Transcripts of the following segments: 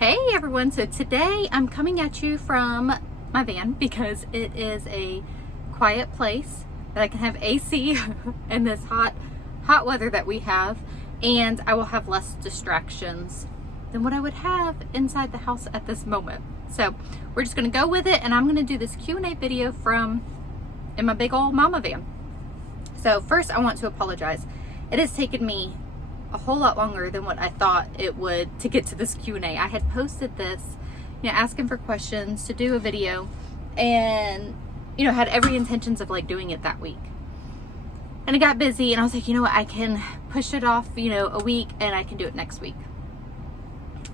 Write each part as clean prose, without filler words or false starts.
Hey everyone, so today I'm coming at you from my van because it is a quiet place that I can have AC in this hot weather that we have, and I will have less distractions than what I would have inside the house at this moment. So we're just gonna go with it, and I'm gonna do this Q&A video from in my big old mama van. So first I want to apologize. It has taken me a whole lot longer than what I thought it would to get to this Q&A. I had posted this, asking for questions to do a video, and had every intentions of like doing it that week. And I got busy, and I was like, what, I can push it off, a week, and I can do it next week.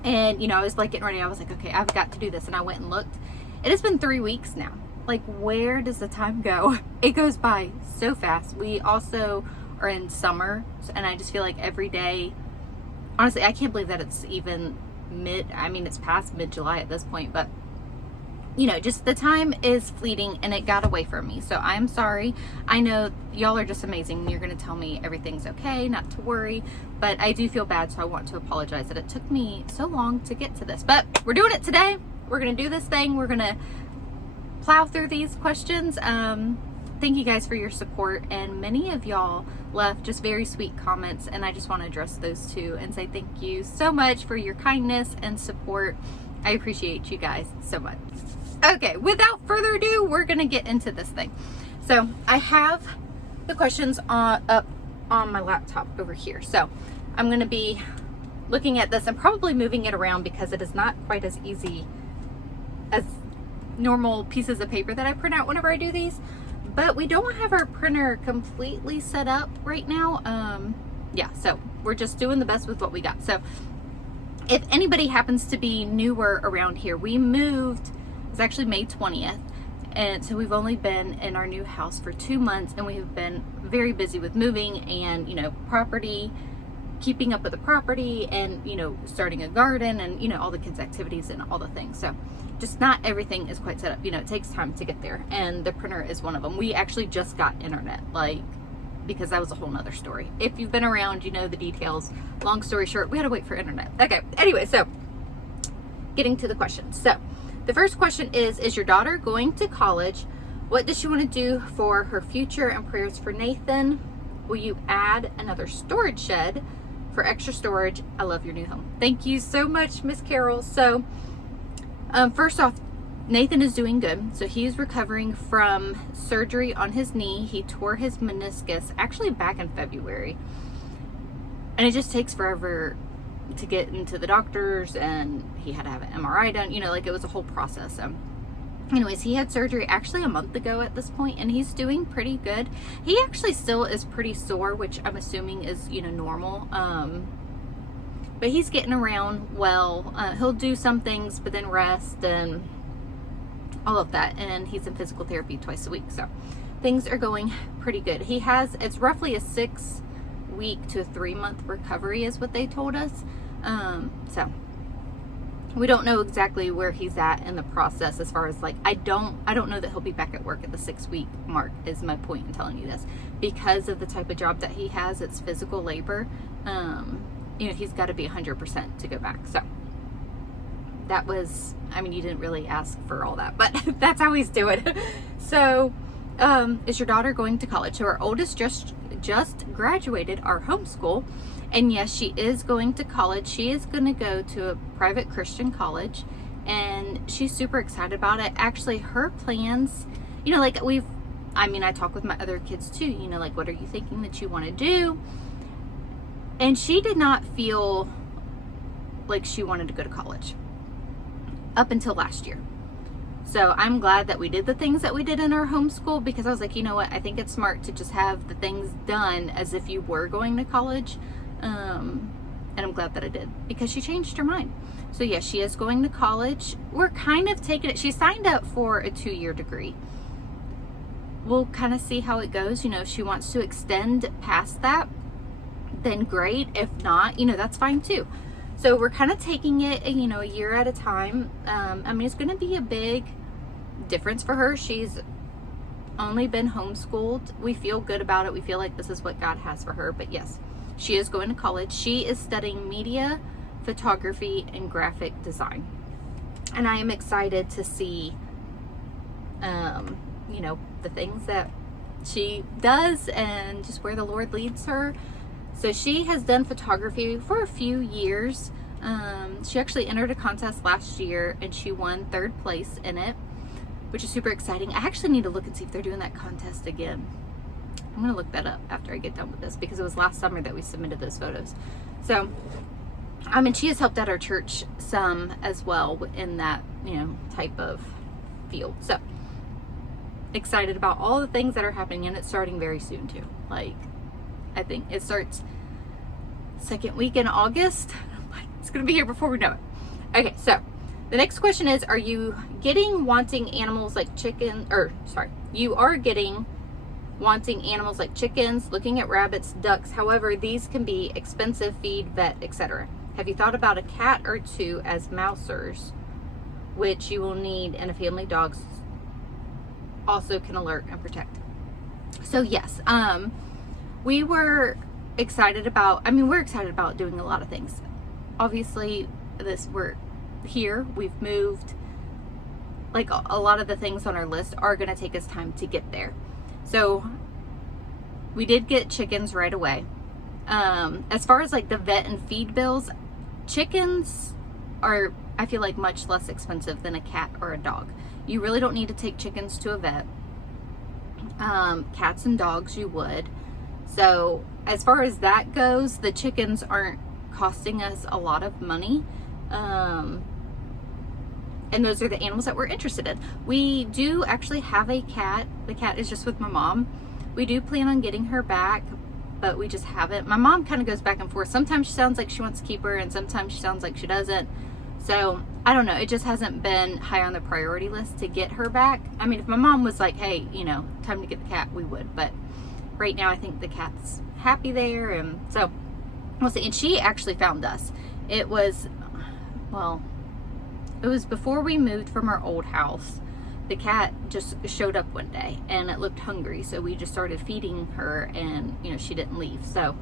And I was like getting ready. I was like, okay, I've got to do this, and I went and looked. It has been 3 weeks now. Like, where does the time go? It goes by so fast. We also are in summer, and I just feel like every day, honestly, I can't believe that it's even it's past mid-July at this point, but just the time is fleeting, and it got away from me. So I'm sorry. I know y'all are just amazing, and you're going to tell me everything's okay, not to worry, but I do feel bad, so I want to apologize that it took me so long to get to this. But we're doing it today. We're going to do this thing. We're going to plow through these questions. Thank you guys for your support, and many of y'all left just very sweet comments, and I just want to address those too and say thank you so much for your kindness and support. I appreciate you guys so much. Okay, without further ado, we're gonna get into this thing. So I have the questions up on my laptop over here. So I'm gonna be looking at this and probably moving it around because it is not quite as easy as normal pieces of paper that I print out whenever I do these. But we don't have our printer completely set up right now. Yeah, so we're just doing the best with what we got. So if anybody happens to be newer around here, we moved, it's actually May 20th. And so we've only been in our new house for 2 months, and we've been very busy with moving and, property, keeping up with the property, and, starting a garden, and, all the kids' activities and all the things. So just not everything is quite set up. It takes time to get there, and the printer is one of them. We actually just got internet, because that was a whole nother story. If you've been around, you know the details. Long story short, we had to wait for internet. Okay, anyway, so getting to the questions. So the first question is your daughter going to college? What does she want to do for her future, and prayers for Nathan? Will you add another storage shed for extra storage? I love your new home. Thank you so much, Miss Carol. So first off, Nathan is doing good. So he's recovering from surgery on his knee. He tore his meniscus actually back in February. And it just takes forever to get into the doctors, and he had to have an MRI done. It was a whole process. So anyways, he had surgery actually a month ago at this point, and he's doing pretty good. He actually still is pretty sore, which I'm assuming is, normal. But he's getting around well. He'll do some things, but then rest and all of that. And he's in physical therapy twice a week. So things are going pretty good. It's roughly a 6-week to a 3-month recovery is what they told us. So we don't know exactly where he's at in the process as far as I don't know that he'll be back at work at the 6-week mark, is my point in telling you this. Because of the type of job that he has, it's physical labor. He's got to be 100% to go back. So that was, you didn't really ask for all that, but that's how he's doing. So, is your daughter going to college? So our oldest just graduated our homeschool, and yes, she is going to college. She is going to go to a private Christian college, and she's super excited about it. Actually, her plans, I talk with my other kids too, what are you thinking that you want to do? And she did not feel like she wanted to go to college up until last year. So I'm glad that we did the things that we did in our homeschool, because I was like, what, I think it's smart to just have the things done as if you were going to college. And I'm glad that I did, because she changed her mind. So yes, she is going to college. We're kind of taking it. She signed up for a 2-year degree. We'll kind of see how it goes. If she wants to extend past that, then great. If not, that's fine too. So we're kind of taking it, a year at a time. It's going to be a big difference for her. She's only been homeschooled. We feel good about it. We feel like this is what God has for her. But yes, she is going to college. She is studying media photography and graphic design. And I am excited to see, you know, the things that she does and just where the Lord leads her. So she has done photography for a few years. She actually entered a contest last year and she won 3rd place in it, which is super exciting. I actually need to look and see if they're doing that contest again. I'm gonna look that up after I get done with this, because it was last summer that we submitted those photos. So, and she has helped out our church some as well in that, you know, type of field. So, excited about all the things that are happening, and it's starting very soon too. Like, I think it starts 2nd week in August. It's gonna be here before we know it. Okay, so the next question is, are you wanting animals like chickens, looking at rabbits, ducks. However, these can be expensive, feed, vet, etc. Have you thought about a cat or 2 as mousers, which you will need, and a family dog also can alert and protect? So yes, we were excited about, we're excited about doing a lot of things. Obviously, we're here, we've moved, like a lot of the things on our list are going to take us time to get there. So we did get chickens right away. As far as like the vet and feed bills, chickens are, I feel like, much less expensive than a cat or a dog. You really don't need to take chickens to a vet. Cats and dogs you would. So as far as that goes, the chickens aren't costing us a lot of money. And those are the animals that we're interested in. We do actually have a cat. The cat is just with my mom. We do plan on getting her back, but we just haven't. My mom kind of goes back and forth. Sometimes she sounds like she wants to keep her, and sometimes she sounds like she doesn't. So I don't know. It just hasn't been high on the priority list to get her back. I mean, if my mom was like, hey, you know, time to get the cat, we would. But right now I think the cat's happy there, and so we'll see. And she actually found us. It was before we moved from our old house. The cat just showed up one day and it looked hungry, so we just started feeding her, and you know, she didn't leave. So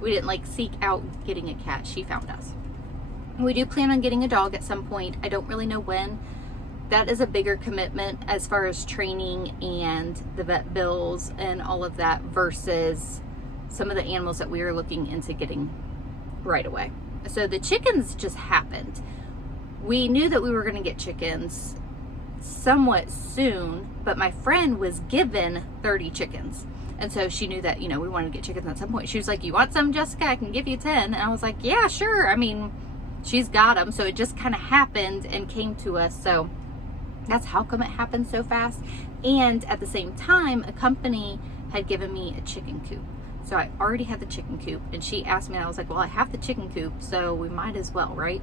we didn't like seek out getting a cat. She found us. We do plan on getting a dog at some point. I don't really know when. That is a bigger commitment as far as training and the vet bills and all of that, versus some of the animals that we were looking into getting right away. So the chickens just happened. We knew that we were going to get chickens somewhat soon, but my friend was given 30 chickens. And so she knew that, you know, we wanted to get chickens at some point. She was like, you want some, Jessica? I can give you 10. And I was like, yeah, sure. I mean, she's got them. So it just kind of happened and came to us. So that's how come it happened so fast. And at the same time, a company had given me a chicken coop. So I already had the chicken coop, and she asked me, and I was like, well, I have the chicken coop, so we might as well, right?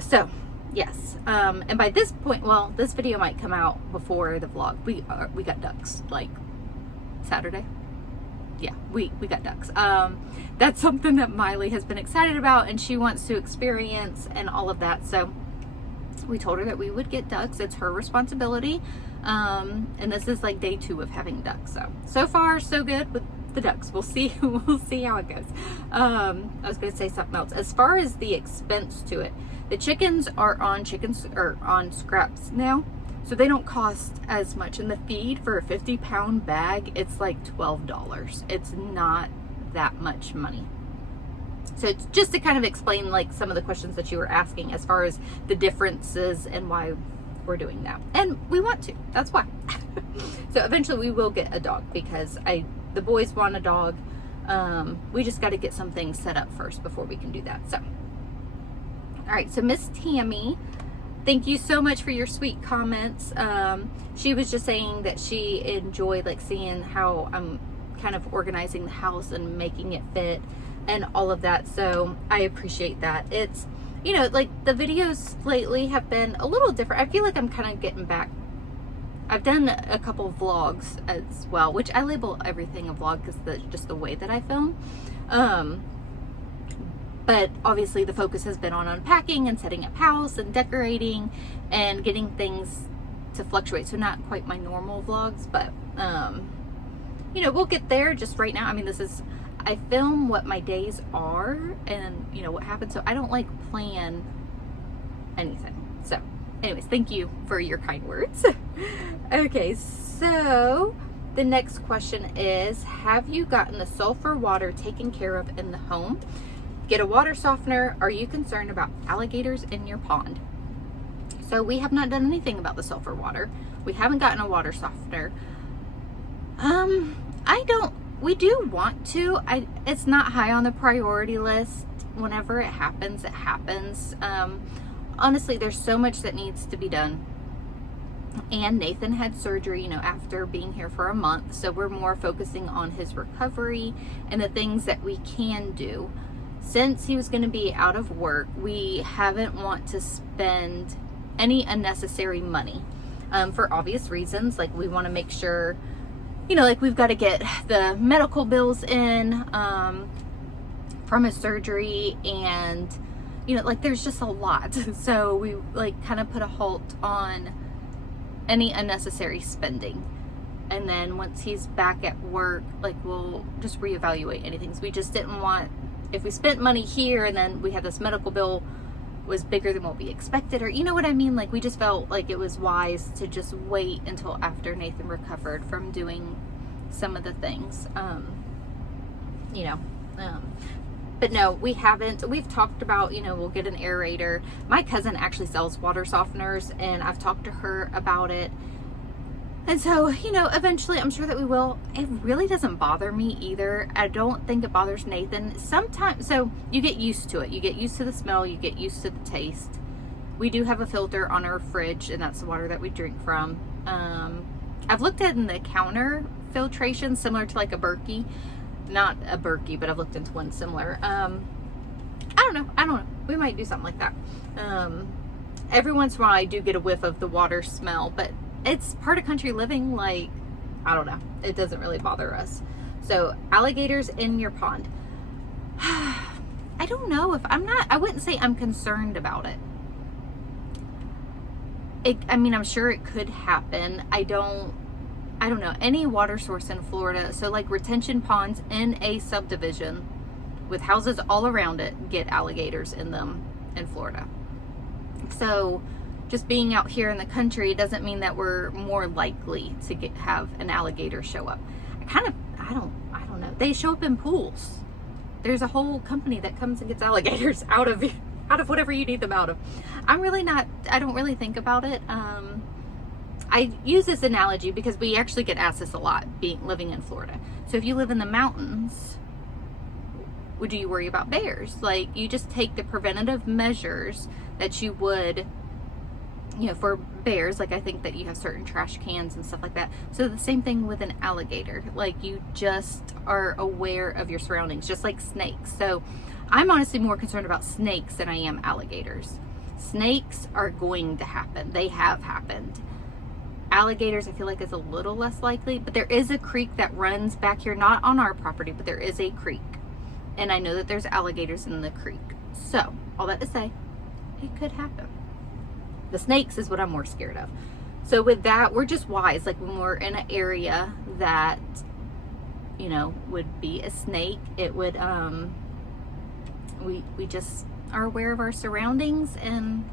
So yes. And by this point, well, this video might come out before the vlog. We got ducks like Saturday. Yeah, we got ducks. That's something that Miley has been excited about, and she wants to experience and all of that. So we told her that we would get ducks. It's her responsibility. And this is like day 2 of having ducks. So far so good with the ducks. We'll see how it goes. I was going to say something else. As far as the expense to it, the chickens are on scraps now, so they don't cost as much. And the feed for a 50-pound bag, it's like $12. It's not that much money. So it's just to kind of explain like some of the questions that you were asking as far as the differences and why we're doing that. And we want to, that's why. So eventually we will get a dog, because the boys want a dog. We just got to get some things set up first before we can do that. So, all right. So Miss Tammy, thank you so much for your sweet comments. She was just saying that she enjoyed like seeing how I'm kind of organizing the house and making it fit and all of that. So I appreciate that. It's, you know, like the videos lately have been a little different. I feel like I'm kind of getting back. I've done a couple vlogs as well, which I label everything a vlog because that's just the way that I film. But obviously the focus has been on unpacking and setting up house and decorating and getting things to fluctuate. So not quite my normal vlogs, but you know, we'll get there. Just right now, I mean, I film what my days are and, you know, what happens. So I don't like plan anything. So anyways, thank you for your kind words. Okay, so the next question is, have you gotten the sulfur water taken care of in the home? Get a water softener. Are you concerned about alligators in your pond? So we have not done anything about the sulfur water. We haven't gotten a water softener. We do want to. It's not high on the priority list. Whenever it happens, it happens. Honestly, there's so much that needs to be done. And Nathan had surgery, you know, after being here for a month. So we're more focusing on his recovery and the things that we can do. Since he was going to be out of work, we haven't want to spend any unnecessary money for obvious reasons. Like, we want to make sure, you know, like, we've got to get the medical bills in from his surgery, and, you know, like, there's just a lot. So we, like, kind of put a halt on any unnecessary spending. And then once he's back at work, like, we'll just reevaluate anything. So we just didn't want, if we spent money here and then we had this medical bill was bigger than what we expected, or you know what I mean, like, we just felt like it was wise to just wait until after Nathan recovered from doing some of the things, you know, but no, we haven't. We've talked about, you know, we'll get an aerator. My cousin actually sells water softeners, and I've talked to her about it. And so, you know, eventually I'm sure that we will. It really doesn't bother me either. I don't think it bothers Nathan. Sometimes, so you get used to it. You get used to the smell. You get used to the taste. We do have a filter on our fridge, and that's the water that we drink from. I've looked at in the counter filtration, similar to like a Berkey. Not a Berkey, but I've looked into one similar. I don't know. We might do something like that. Every once in a while I do get a whiff of the water smell, but it's part of country living. Like, I don't know. It doesn't really bother us. So, alligators in your pond. I don't know if I wouldn't say I'm concerned about it. I mean, I'm sure it could happen. I don't know. Any water source in Florida, so like retention ponds in a subdivision with houses all around it, get alligators in them in Florida. So just being out here in the country doesn't mean that we're more likely to have an alligator show up. I don't know. They show up in pools. There's a whole company that comes and gets alligators out of whatever you need them out of. I don't really think about it. I use this analogy because we actually get asked this a lot living in Florida. So if you live in the mountains, would you worry about bears? Like, you just take the preventative measures that you would, you know, for bears. Like, I think that you have certain trash cans and stuff like that. So the same thing with an alligator. Like, you just are aware of your surroundings, just like snakes. So I'm honestly more concerned about snakes than I am alligators. Snakes are going to happen. They have happened. Alligators, I feel like, is a little less likely, but there is a creek that runs back here, not on our property, but there is a creek. And I know that there's alligators in the creek. So, all that to say, it could happen. The snakes is what I'm more scared of. So with that, we're just wise. Like, when we're in an area that, you know, would be a snake, it would, we just are aware of our surroundings, and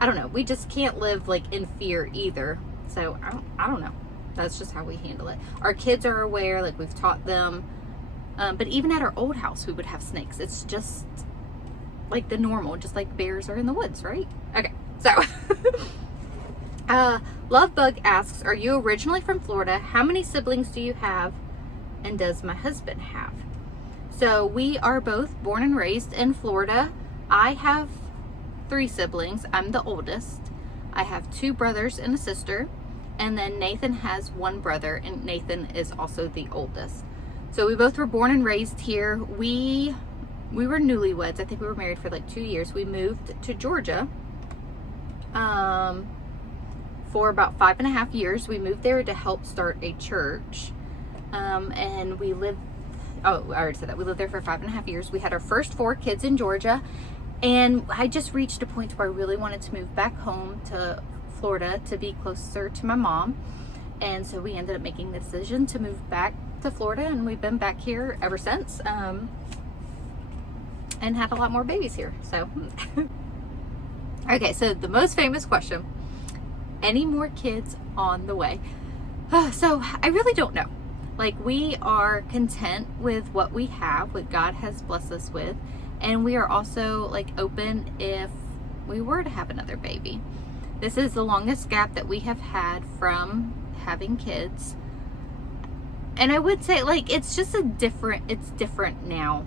I don't know. We just can't live like in fear either. So I don't know. That's just how we handle it. Our kids are aware, like, we've taught them. But even at our old house, we would have snakes. It's just like the normal, just like bears are in the woods, right? Okay, so Lovebug asks, are you originally from Florida? How many siblings do you have? And does my husband have? So we are both born and raised in Florida. I have 3 siblings. I'm the oldest. I have 2 brothers and a sister. And then Nathan has 1 brother, and Nathan is also the oldest. So we both were born and raised here. We were newlyweds. I think we were married for like 2 years. We moved to Georgia for about 5.5 years. We moved there to help start a church. And we lived, oh, I already said that. We lived there for 5.5 years. We had our first 4 kids in Georgia. And I just reached a point where I really wanted to move back home to Florida to be closer to my mom. And so we ended up making the decision to move back to Florida, and we've been back here ever since, and had a lot more babies here. So okay, so the most famous question, any more kids on the way? So I really don't know. Like, we are content with what we have, what God has blessed us with, and we are also like open if we were to have another baby. This is the longest gap that we have had from having kids. And I would say, like, it's just it's different now.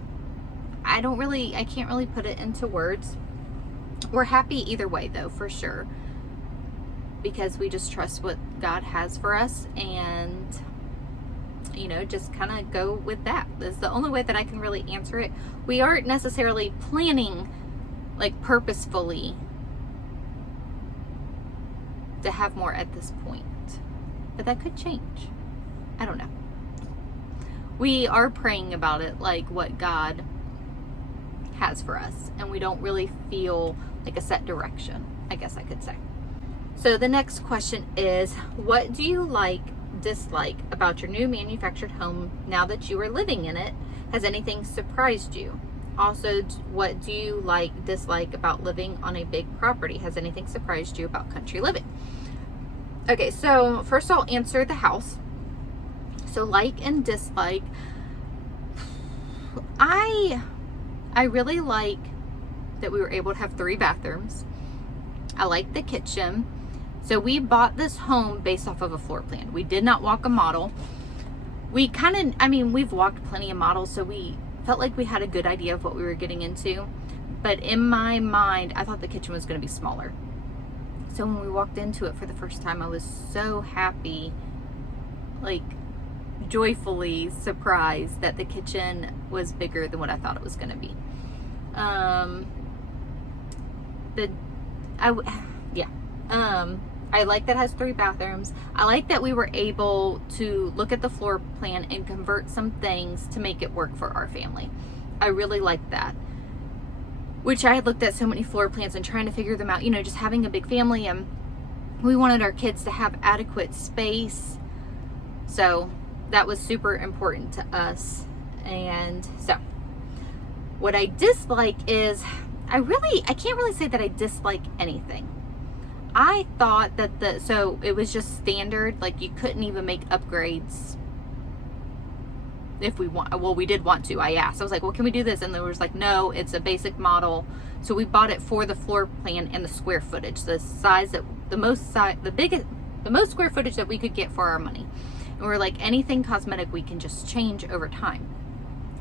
I can't really put it into words. We're happy either way though, for sure. Because we just trust what God has for us, and just kind of go with that. That's the only way that I can really answer it. We aren't necessarily planning, like, purposefully to have more at this point, but that could change. I don't know. We are praying about it, like what God has for us, and we don't really feel like a set direction, I guess I could say. So the next question is, what do you dislike about your new manufactured home now that you are living in it? Has anything surprised you? Also, what do you dislike about living on a big property? Has anything surprised you about country living? Okay, so first I'll answer the house. So like and dislike, I really like that we were able to have 3 bathrooms. I like the kitchen. So we bought this home based off of a floor plan. We did not walk a model. We've walked plenty of models, so we felt like we had a good idea of what we were getting into. But in my mind, I thought the kitchen was going to be smaller. So when we walked into it for the first time, I was so happy, like joyfully surprised that the kitchen was bigger than what I thought it was going to be. I like that it has 3 bathrooms. I like that we were able to look at the floor plan and convert some things to make it work for our family. I really like that. Which I had looked at so many floor plans and trying to figure them out, just having a big family, and we wanted our kids to have adequate space. So that was super important to us. And so what I dislike is, I can't really say that I dislike anything. I thought that so it was just standard, like you couldn't even make upgrades if we want. Well, we did want to. I asked. I was like, well, can we do this? And there was like, no, it's a basic model. So we bought it for the floor plan and the square footage, the most square footage that we could get for our money. And we're like, anything cosmetic we can just change over time.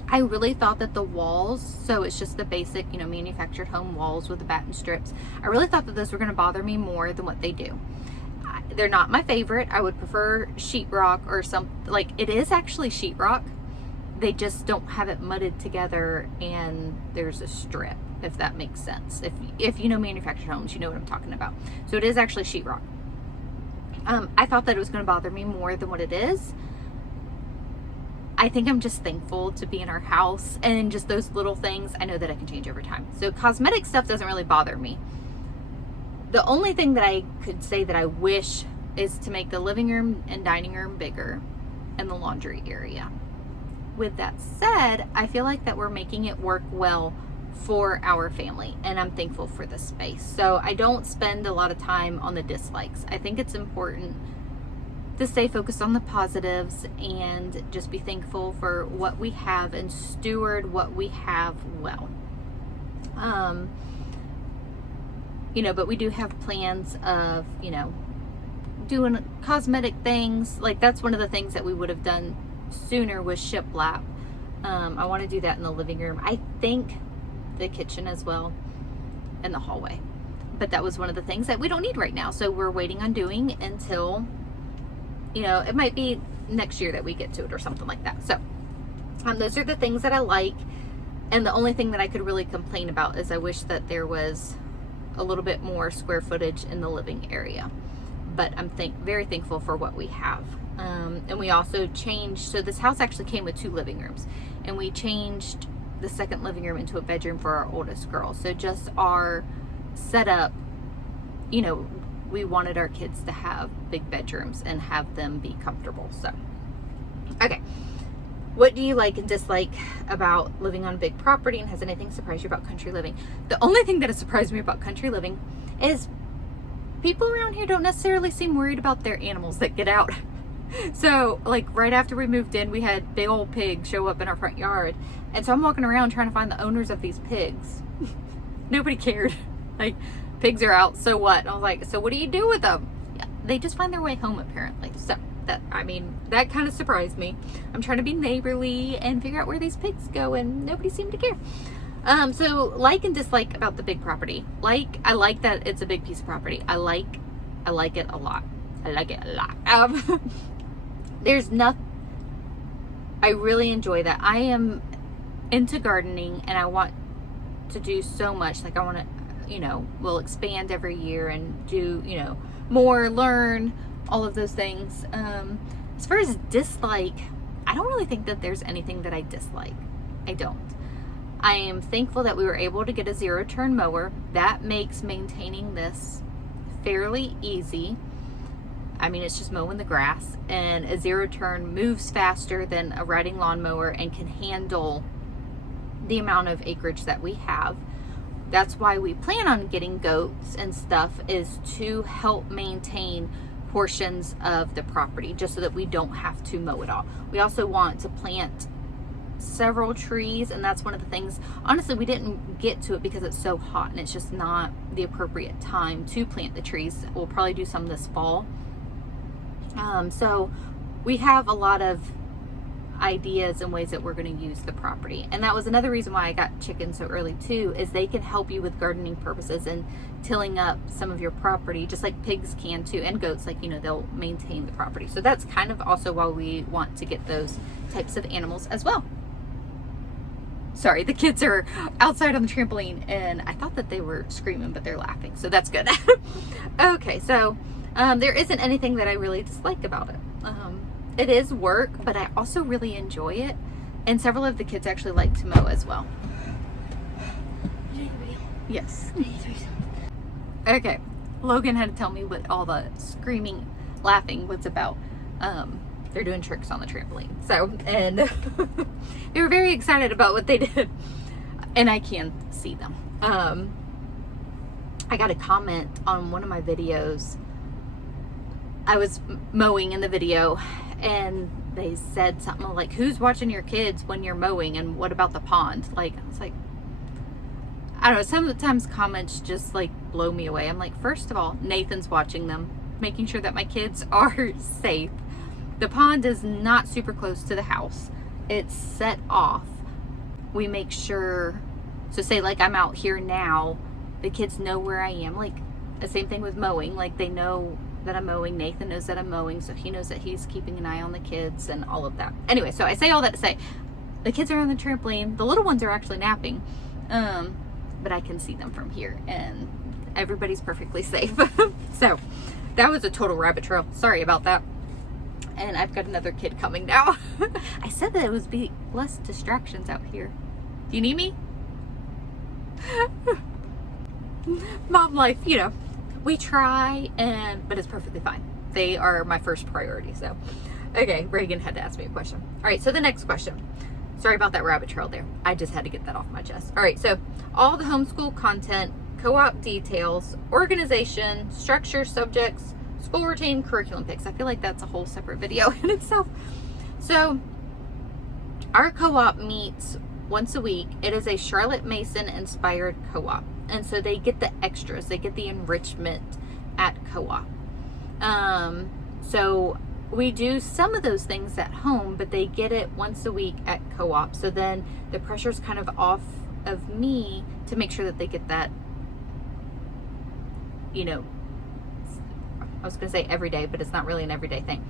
I really thought that the walls, so it's just the basic, manufactured home walls with the batten strips. I really thought that those were going to bother me more than what they do. They're not my favorite. I would prefer sheetrock or something. Like, it is actually sheetrock. They just don't have it mudded together and there's a strip, if that makes sense. If you know manufactured homes, you know what I'm talking about. So it is actually sheetrock. I thought that it was going to bother me more than what it is. I think I'm just thankful to be in our house, and just those little things, I know that I can change over time. So cosmetic stuff doesn't really bother me. The only thing that I could say that I wish is to make the living room and dining room bigger and the laundry area. With that said, I feel like that we're making it work well for our family, and I'm thankful for the space. So I don't spend a lot of time on the dislikes. I think it's important to stay focused on the positives and just be thankful for what we have and steward what we have well. But we do have plans of, doing cosmetic things. Like, that's one of the things that we would have done sooner was shiplap. I want to do that in the living room. I think the kitchen as well, and the hallway. But that was one of the things that we don't need right now. So we're waiting on doing until, it might be next year that we get to it or something like that. So those are the things that I like. And the only thing that I could really complain about is I wish that there was a little bit more square footage in the living area. But I'm very thankful for what we have. And we also changed, so this house actually came with 2 living rooms, and we changed the second living room into a bedroom for our oldest girl. So just our setup, we wanted our kids to have big bedrooms and have them be comfortable. So, okay. What do you like and dislike about living on a big property, and has anything surprised you about country living? The only thing that has surprised me about country living is people around here don't necessarily seem worried about their animals that get out. So, like, right after we moved in, we had big old pigs show up in our front yard. And so I'm walking around trying to find the owners of these pigs. Nobody cared. Like, pigs are out, so what? And I was like, so what do you do with them? Yeah, they just find their way home, apparently. So, that kind of surprised me. I'm trying to be neighborly and figure out where these pigs go, and nobody seemed to care. So, like and dislike about the big property. I like that it's a big piece of property. I like it a lot. I like it a lot. There's nothing, I really enjoy that. I am into gardening, and I want to do so much. Like, I want to, we'll expand every year and do, more, learn, all of those things. As far as dislike, I don't really think that there's anything that I dislike. I don't. I am thankful that we were able to get a zero-turn mower. That makes maintaining this fairly easy. I mean, it's just mowing the grass, and a zero-turn moves faster than a riding lawnmower and can handle the amount of acreage that we have. That's why we plan on getting goats and stuff, is to help maintain portions of the property, just so that we don't have to mow it all. We also want to plant several trees, and that's one of the things, honestly, we didn't get to it because it's so hot and it's just not the appropriate time to plant the trees. We'll probably do some this fall. So we have a lot of ideas and ways that we're going to use the property. And that was another reason why I got chickens so early too, is they can help you with gardening purposes and tilling up some of your property, just like pigs can too, and goats, like, they'll maintain the property. So that's kind of also why we want to get those types of animals as well. Sorry, the kids are outside on the trampoline, and I thought that they were screaming, but they're laughing, so that's good. Okay, so there isn't anything that I really dislike about it. It is work, but I also really enjoy it, and several of the kids actually like to mow as well. Yes. Okay, Logan had to tell me what all the screaming, laughing was about. They're doing tricks on the trampoline. So, and they were very excited about what they did, and I can see them. I got a comment on one of my videos. I was mowing in the video, and they said something like, who's watching your kids when you're mowing, and what about the pond? Like, I was like, I don't know, sometimes comments just like blow me away. I'm like, first of all, Nathan's watching them, making sure that my kids are safe. The pond is not super close to the house. It's set off. We make sure, so say like I'm out here now, the kids know where I am. Like, the same thing with mowing. Like, they know that I'm mowing. Nathan knows that I'm mowing, so he knows that he's keeping an eye on the kids and all of that. Anyway, so I say all that to say, the kids are on the trampoline. The little ones are actually napping, but I can see them from here, and everybody's perfectly safe. So that was a total rabbit trail. Sorry about that. And I've got another kid coming now. I said that it would be less distractions out here. Do you need me? Mom life, we try, but it's perfectly fine. They are my first priority. So, okay, Reagan had to ask me a question. All right, so the next question. Sorry about that rabbit trail there. I just had to get that off my chest. All right, so all the homeschool content, co-op details, organization, structure, subjects, school routine, curriculum picks. I feel like that's a whole separate video in itself. So our co-op meets once a week. It is a Charlotte Mason inspired co-op. And so they get the extras. They get the enrichment at co-op. So we do some of those things at home, but they get it once a week at co-op. So then the pressure's kind of off of me to make sure that they get that, I was going to say every day, but it's not really an everyday thing,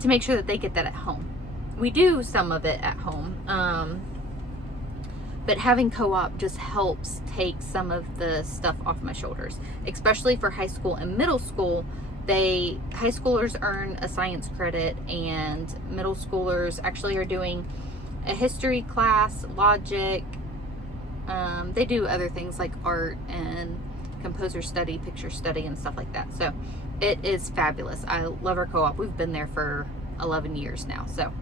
to make sure that they get that at home. We do some of it at home, but having co-op just helps take some of the stuff off my shoulders, especially for high school and middle school. High schoolers earn a science credit, and middle schoolers actually are doing a history class, logic. They do other things like art and composer study, picture study, and stuff like that. So it is fabulous. I love our co-op. We've been there for 11 years now. So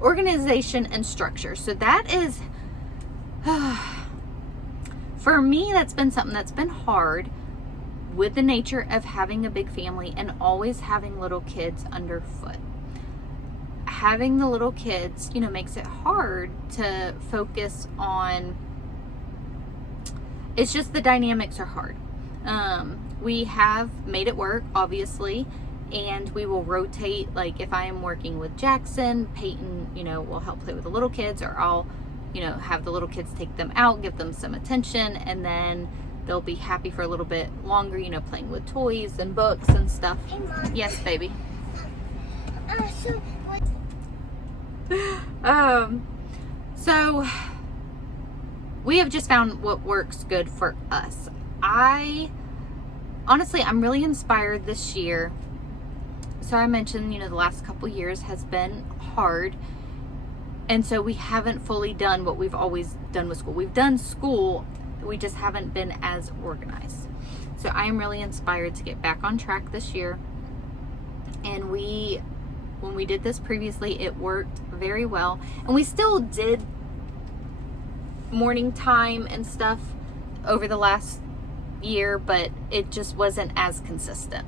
organization and structure. So that is, for me, that's been something that's been hard with the nature of having a big family and always having little kids underfoot. Having the little kids, you know, makes it hard to focus on, it's just the dynamics are hard. We have made it work, obviously, and we will rotate. Like if I am working with Jackson, Peyton, you know, will help play with the little kids, or I'll, you know, have the little kids, take them out, give them some attention, and then they'll be happy for a little bit longer, you know, playing with toys and books and stuff. Hey, Mom. Yes, baby. So what? So we have just found what works good for us. Honestly, I'm really inspired this year. So I mentioned, you know, the last couple years has been hard. And so we haven't fully done what we've always done with school. We've done school, we just haven't been as organized. So I am really inspired to get back on track this year. And when we did this previously, it worked very well. And we still did morning time and stuff over the last year, but it just wasn't as consistent.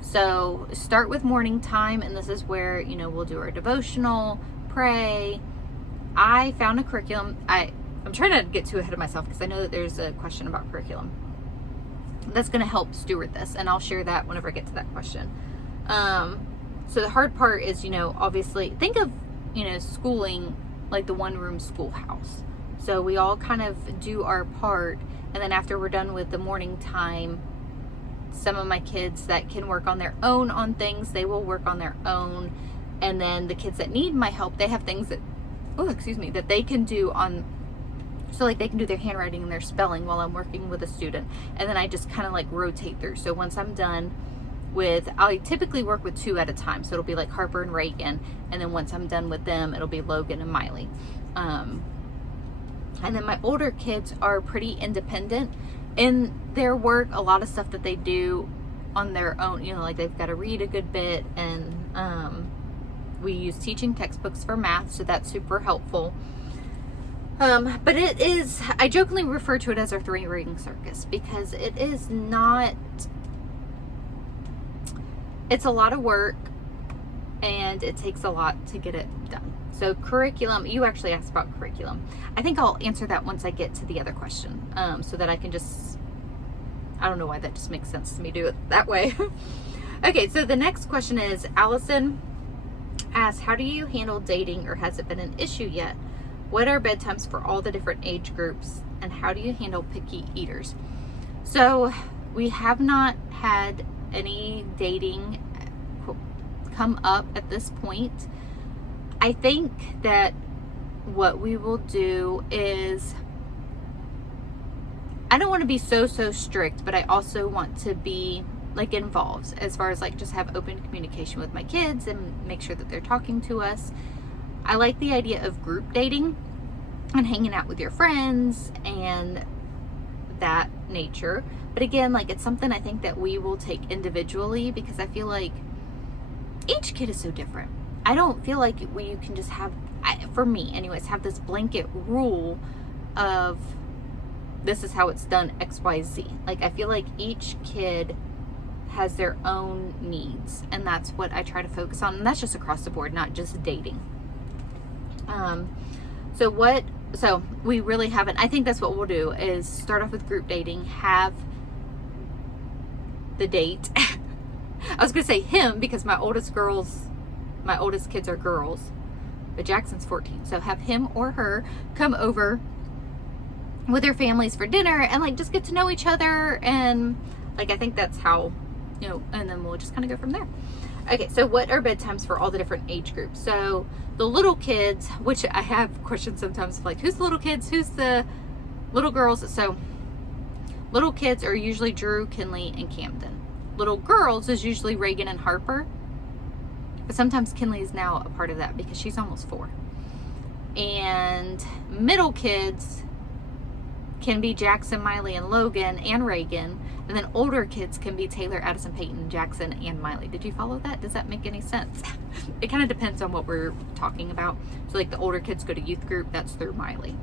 So start with morning time, and this is where, you know, we'll do our devotional, pray. I found a curriculum. I'm trying not to get too ahead of myself because I know that there's a question about curriculum that's going to help steward this, and I'll share that whenever I get to that question. So the hard part is, you know, obviously think of, you know, schooling like the one room schoolhouse. So we all kind of do our part, and then after we're done with the morning time, some of my kids that can work on their own on things, they will work on their own. And then the kids that need my help, they have things that, that they can do on, so like they can do their handwriting and their spelling while I'm working with a student. And then I just kind of like rotate through. So once I'm done with, I typically work with 2 at a time. So it'll be like Harper and Reagan. And then once I'm done with them, it'll be Logan and Miley. And then my older kids are pretty independent in their work. A lot of stuff that they do on their own, you know, like they've got to read a good bit, and we use teaching textbooks for math, so that's super helpful. But it is, I jokingly refer to it as our 3 reading circus, because it is not, it's a lot of work and it takes a lot to get it done. So curriculum, you actually asked about curriculum. I think I'll answer that once I get to the other question, so that I can just, I don't know why that just makes sense to me do it that way. Okay, so the next question is, Allison asks, how do you handle dating, or has it been an issue yet? What are bedtimes for all the different age groups, and how do you handle picky eaters? So we have not had any dating come up at this point. I think that what we will do is, I don't want to be so strict, but I also want to be like involved, as far as like just have open communication with my kids and make sure that they're talking to us. I like the idea of group dating and hanging out with your friends and that nature. But again, like it's something I think that we will take individually, because I feel like each kid is so different. I don't feel like you can just have, for me anyways, have this blanket rule of this is how it's done, XYZ. Like I feel like each kid has their own needs, and that's what I try to focus on, and that's just across the board, not just dating. So we really haven't, I think that's what we'll do, is start off with group dating, have the date. I was gonna say him, because my oldest kids are girls, but Jackson's 14, so have him or her come over with their families for dinner and like just get to know each other, and like I think that's how, you know, and then we'll just kind of go from there. Okay, so what are bedtimes for all the different age groups? So the little kids, which I have questions sometimes of like, who's the little kids, who's the little girls? So little kids are usually Drew, Kinley, and Camden. Little girls is usually Reagan and Harper, but sometimes Kinley is now a part of that because she's almost 4. And middle kids can be Jackson, Miley, and Logan, and Reagan. And then older kids can be Taylor, Addison, Peyton, Jackson, and Miley. Did you follow that? Does that make any sense? It kind of depends on what we're talking about. So like the older kids go to youth group, that's through Miley.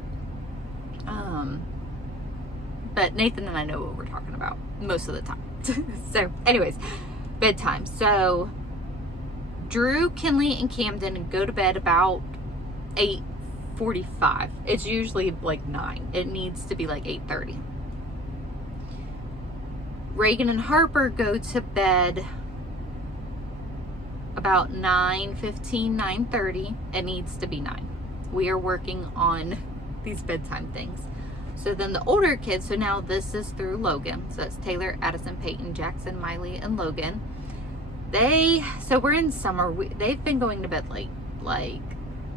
But Nathan and I know what we're talking about most of the time. So anyways, bedtime. So Drew, Kinley, and Camden go to bed about 8:45. It's usually like 9. It needs to be like 8:30. Reagan and Harper go to bed about 9:15, 9:30. It needs to be 9. We are working on these bedtime things. So then the older kids, so now this is through Logan. So that's Taylor, Addison, Peyton, Jackson, Miley, and Logan. So we're in summer. They've been going to bed late, like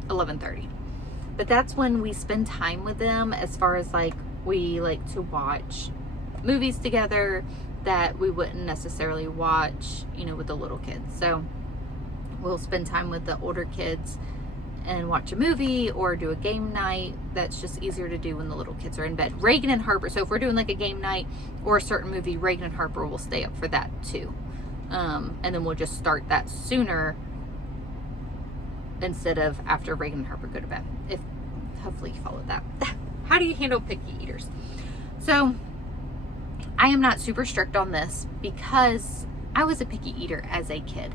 11:30. But that's when we spend time with them, as far as like we like to watch movies together that we wouldn't necessarily watch, with the little kids. So we'll spend time with the older kids and watch a movie or do a game night. That's just easier to do when the little kids are in bed. Reagan and Harper, so if we're doing like a game night or a certain movie, Reagan and Harper will stay up for that too. And then we'll just start that sooner instead of after Reagan and Harper go to bed. If hopefully you followed that. How do you handle picky eaters? So I am not super strict on this because I was a picky eater as a kid.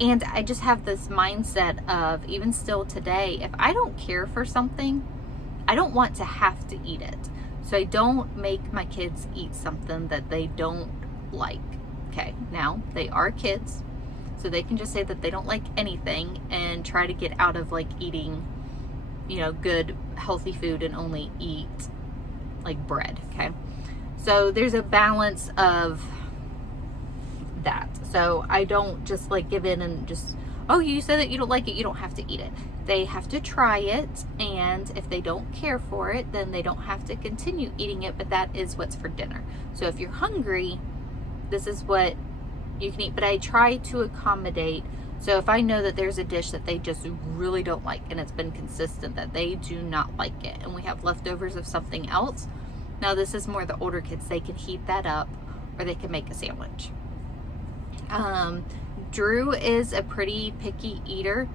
And I just have this mindset of, even still today, if I don't care for something, I don't want to have to eat it. So I don't make my kids eat something that they don't like. Okay, now they are kids, so they can just say that they don't like anything and try to get out of like eating, good healthy food and only eat like bread. Okay, so there's a balance of that. So I don't just like give in and just, oh, you said that you don't like it, you don't have to eat it. They have to try it, and if they don't care for it, then they don't have to continue eating it, but that is what's for dinner. So if you're hungry, this is what you can eat. But I try to accommodate. So if I know that there's a dish that they just really don't like, and it's been consistent that they do not like it, and we have leftovers of something else, now this is more the older kids, they can heat that up or they can make a sandwich. Drew is a pretty picky eater,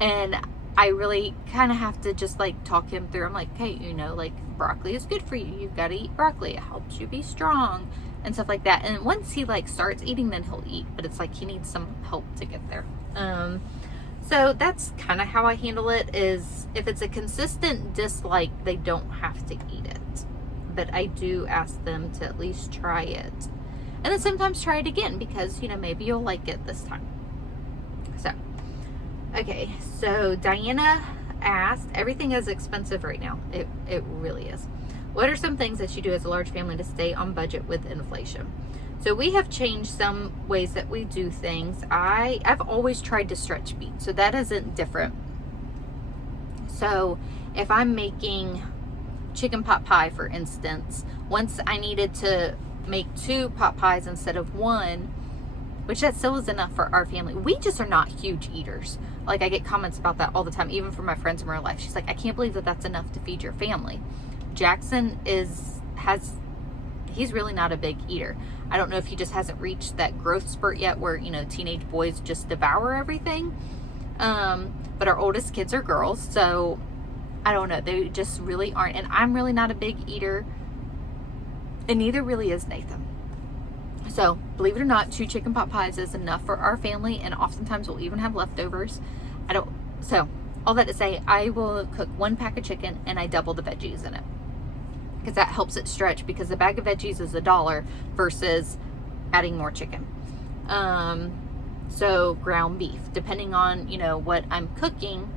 and I really kind of have to just like talk him through. I'm like, hey, like broccoli is good for you. You've got to eat broccoli. It helps you be strong and stuff like that. And once he like starts eating, then he'll eat, but it's like he needs some help to get there. So that's kind of how I handle it, is if it's a consistent dislike, they don't have to eat it, but I do ask them to at least try it. And then sometimes try it again because, maybe you'll like it this time. So, okay. So Diana asked, everything is expensive right now. It really is. What are some things that you do as a large family to stay on budget with inflation? So we have changed some ways that we do things. I've always tried to stretch meat, so that isn't different. So if I'm making chicken pot pie, for instance, once I needed to make 2 pot pies instead of 1, which that still is enough for our family. We just are not huge eaters. Like, I get comments about that all the time, even from my friends in real life. She's like, I can't believe that that's enough to feed your family. Jackson he's really not a big eater. I don't know if he just hasn't reached that growth spurt yet where, teenage boys just devour everything. But our oldest kids are girls, so I don't know. They just really aren't. And I'm really not a big eater. And neither really is Nathan. So, believe it or not, 2 chicken pot pies is enough for our family, and oftentimes we'll even have leftovers. So, all that to say, I will cook 1 pack of chicken and I double the veggies in it. Because that helps it stretch, because the bag of veggies is $1 versus adding more chicken. So, ground beef, depending on, what I'm cooking.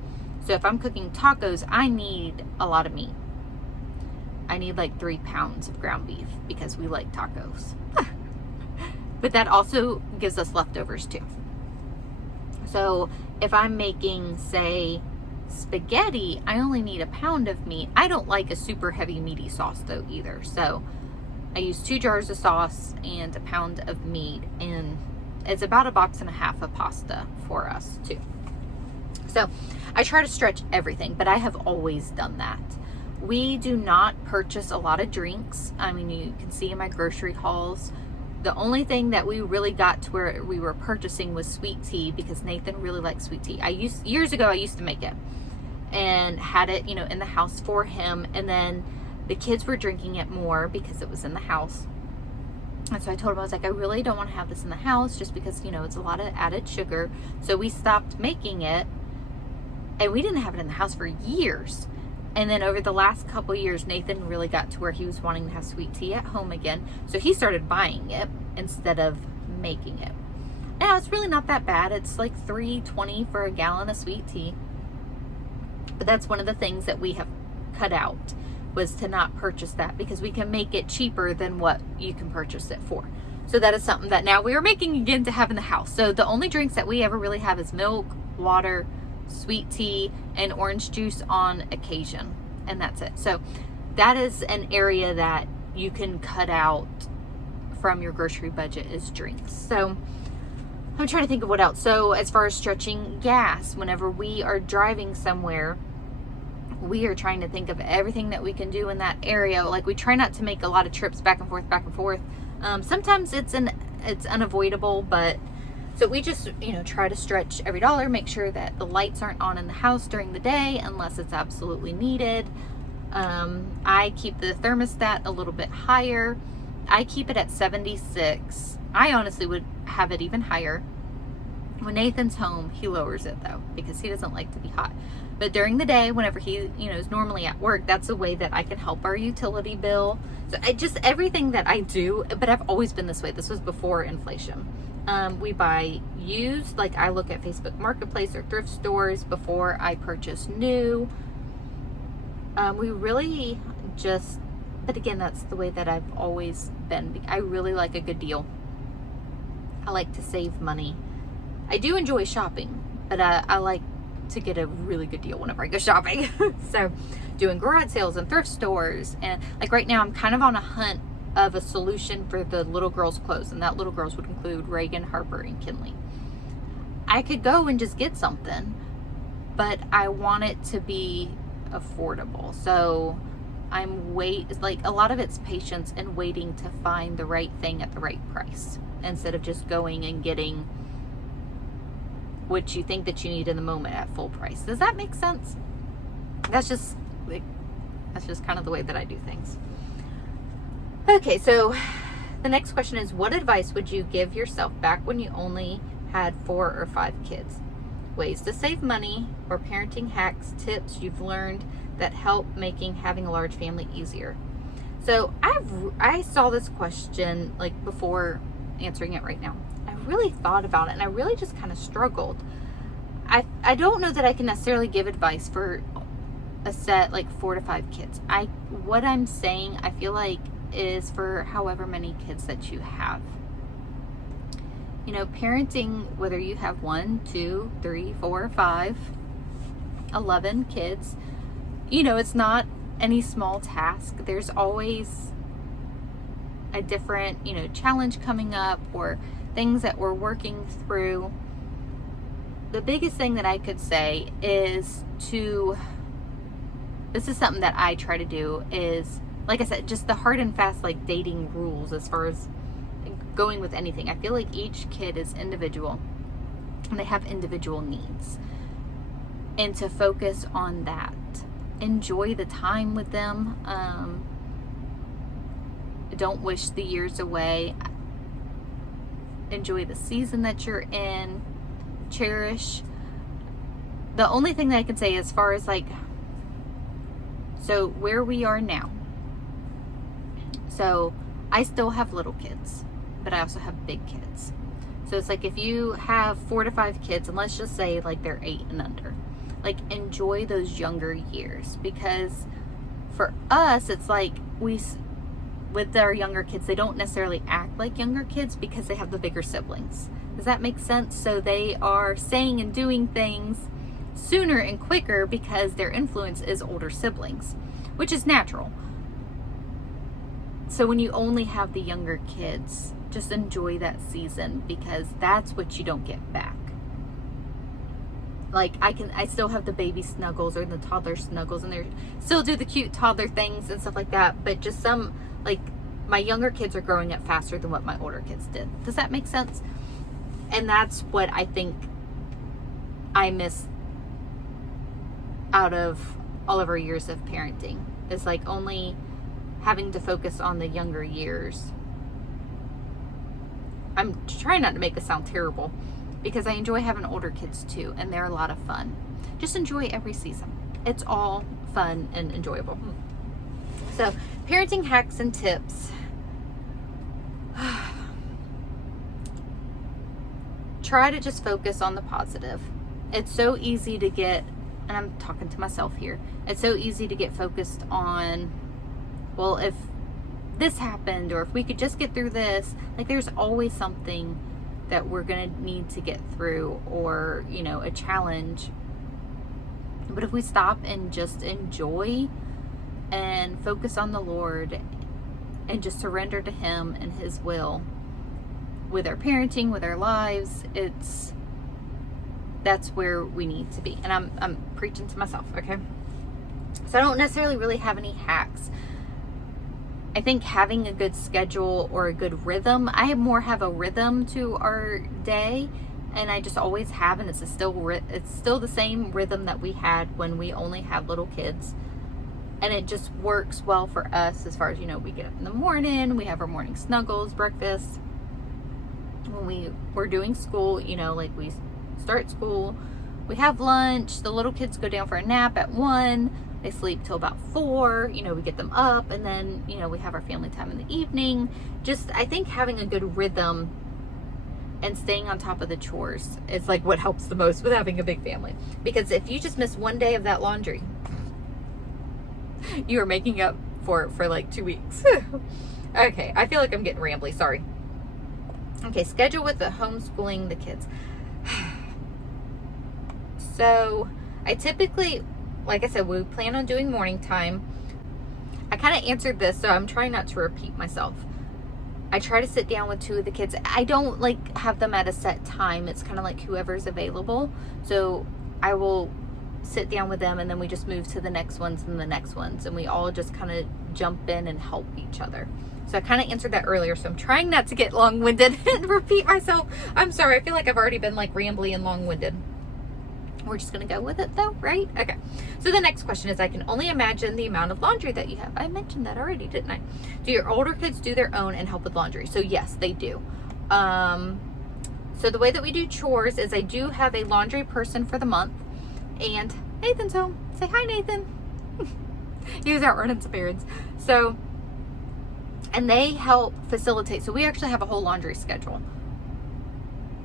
So, if I'm cooking tacos, I need a lot of meat. I need like 3 pounds of ground beef because we like tacos. But that also gives us leftovers too. So if I'm making, say, spaghetti, I only need 1 pound of meat. I don't like a super heavy meaty sauce though either. So I use 2 jars of sauce and 1 pound of meat, and it's about 1.5 boxes of pasta for us too. So I try to stretch everything, but I have always done that. We do not purchase a lot of drinks. I mean, you can see in my grocery hauls, the only thing that we really got to where we were purchasing was sweet tea, because Nathan really likes sweet tea. Years ago I used to make it and had it, in the house for him, and then the kids were drinking it more because it was in the house. And so I told him, I was like, I really don't want to have this in the house just because, it's a lot of added sugar. So we stopped making it, and we didn't have it in the house for years. And then over the last couple years, Nathan really got to where he was wanting to have sweet tea at home again. So he started buying it instead of making it. Now, it's really not that bad. It's like $3.20 for a gallon of sweet tea. But that's one of the things that we have cut out, was to not purchase that, because we can make it cheaper than what you can purchase it for. So that is something that now we are making again to have in the house. So the only drinks that we ever really have is milk, water, sweet tea, and orange juice on occasion, and that's it. So that is an area that you can cut out from your grocery budget, is drinks. So I'm trying to think of what else. So as far as stretching gas, whenever we are driving somewhere, we are trying to think of everything that we can do in that area. Like, we try not to make a lot of trips back and forth. Sometimes it's unavoidable, but so we just, try to stretch every dollar, make sure that the lights aren't on in the house during the day unless it's absolutely needed. I keep the thermostat a little bit higher. I keep it at 76. I honestly would have it even higher. When Nathan's home, he lowers it though, because he doesn't like to be hot. But during the day, whenever he, is normally at work, that's a way that I can help our utility bill. So everything that I do, but I've always been this way. This was before inflation. We buy used, like I look at Facebook Marketplace or thrift stores before I purchase new. We really just, but again, that's the way that I've always been. I really like a good deal. I like to save money. I do enjoy shopping, but I like to get a really good deal whenever I go shopping. So doing garage sales and thrift stores, and like right now I'm kind of on a hunt of a solution for the little girls' clothes, and that little girls would include Reagan, Harper, and Kinley. I could go and just get something, but I want it to be affordable. So like a lot of it's patience and waiting to find the right thing at the right price, instead of just going and getting what you think that you need in the moment at full price. Does that make sense? That's just kind of the way that I do things. Okay, so the next question is, what advice would you give yourself back when you only had 4 or 5 kids? Ways to save money, or parenting hacks, tips you've learned that help making having a large family easier. So I saw this question like before answering it right now. I really thought about it, and I really just kind of struggled. I don't know that I can necessarily give advice for a set like 4 to 5 kids. What I'm saying, I feel like, is for however many kids that you have. Parenting, whether you have 1, 2, 3, 4, 5, 11 kids, it's not any small task. There's always a different, challenge coming up, or things that we're working through. The biggest thing that I could say is this is something that I try to do, is, like I said, just the hard and fast, like dating rules as far as going with anything. I feel like each kid is individual and they have individual needs, and to focus on that. Enjoy the time with them. Don't wish the years away. Enjoy the season that you're in. Cherish. The only thing that I can say as far as so where we are now. So I still have little kids, but I also have big kids. So it's like, if you have 4 to 5 kids, and let's just say like they're 8 and under, like enjoy those younger years, because for us, it's like with our younger kids, they don't necessarily act like younger kids because they have the bigger siblings. Does that make sense? So they are saying and doing things sooner and quicker because their influence is older siblings, which is natural. So when you only have the younger kids, just enjoy that season, because that's what you don't get back. Like I still have the baby snuggles or the toddler snuggles, and they still do the cute toddler things and stuff like that. But just some, like, my younger kids are growing up faster than what my older kids did. Does that make sense? And that's what I think I miss out of all of our years of parenting. It's like only having to focus on the younger years. I'm trying not to make this sound terrible, because I enjoy having older kids too, and they're a lot of fun. Just enjoy every season. It's all fun and enjoyable. So, parenting hacks and tips. Try to just focus on the positive. It's so easy to get, and I'm talking to myself here, it's so easy to get focused on, well, if this happened, or if we could just get through this. Like, there's always something that we're going to need to get through, or, you know, a challenge. But if we stop and just enjoy and focus on the Lord and just surrender to Him and His will with our parenting, with our lives, that's where we need to be. And I'm preaching to myself, okay? So I don't necessarily really have any hacks. I think having a good schedule or a good rhythm, I have a rhythm to our day, and I just always have, and it's still the same rhythm that we had when we only had little kids. And it just works well for us as far as, you know, we get up in the morning, we have our morning snuggles, breakfast. When we're doing school, you know, like we start school, we have lunch, the little kids go down for a nap at 1, they sleep till about 4, you know, we get them up, and then, you know, we have our family time in the evening. Just, I think having a good rhythm and staying on top of the chores is like what helps the most with having a big family. Because if you just miss one day of that laundry, you are making up for like 2 weeks. Okay, I feel like I'm getting rambly, sorry. Okay, schedule with the homeschooling the kids. So I typically, like I said, we plan on doing morning time. I kind of answered this, so I'm trying not to repeat myself. I try to sit down with 2 of the kids. I don't like have them at a set time. It's kind of like whoever's available. So I will sit down with them, and then we just move to the next ones and the next ones, and we all just kind of jump in and help each other. So I kind of answered that earlier, so I'm trying not to get long-winded and repeat myself. I'm sorry, I feel like I've already been like rambly and long-winded. We're just gonna go with it though, right? Okay. So the next question is, I can only imagine the amount of laundry that you have. I mentioned that already, didn't I? Do your older kids do their own and help with laundry? So yes, they do. So the way that we do chores is I do have a laundry person for the month, and Nathan's home. Say hi, Nathan. He was out running some errands. So, and they help facilitate. So we actually have a whole laundry schedule.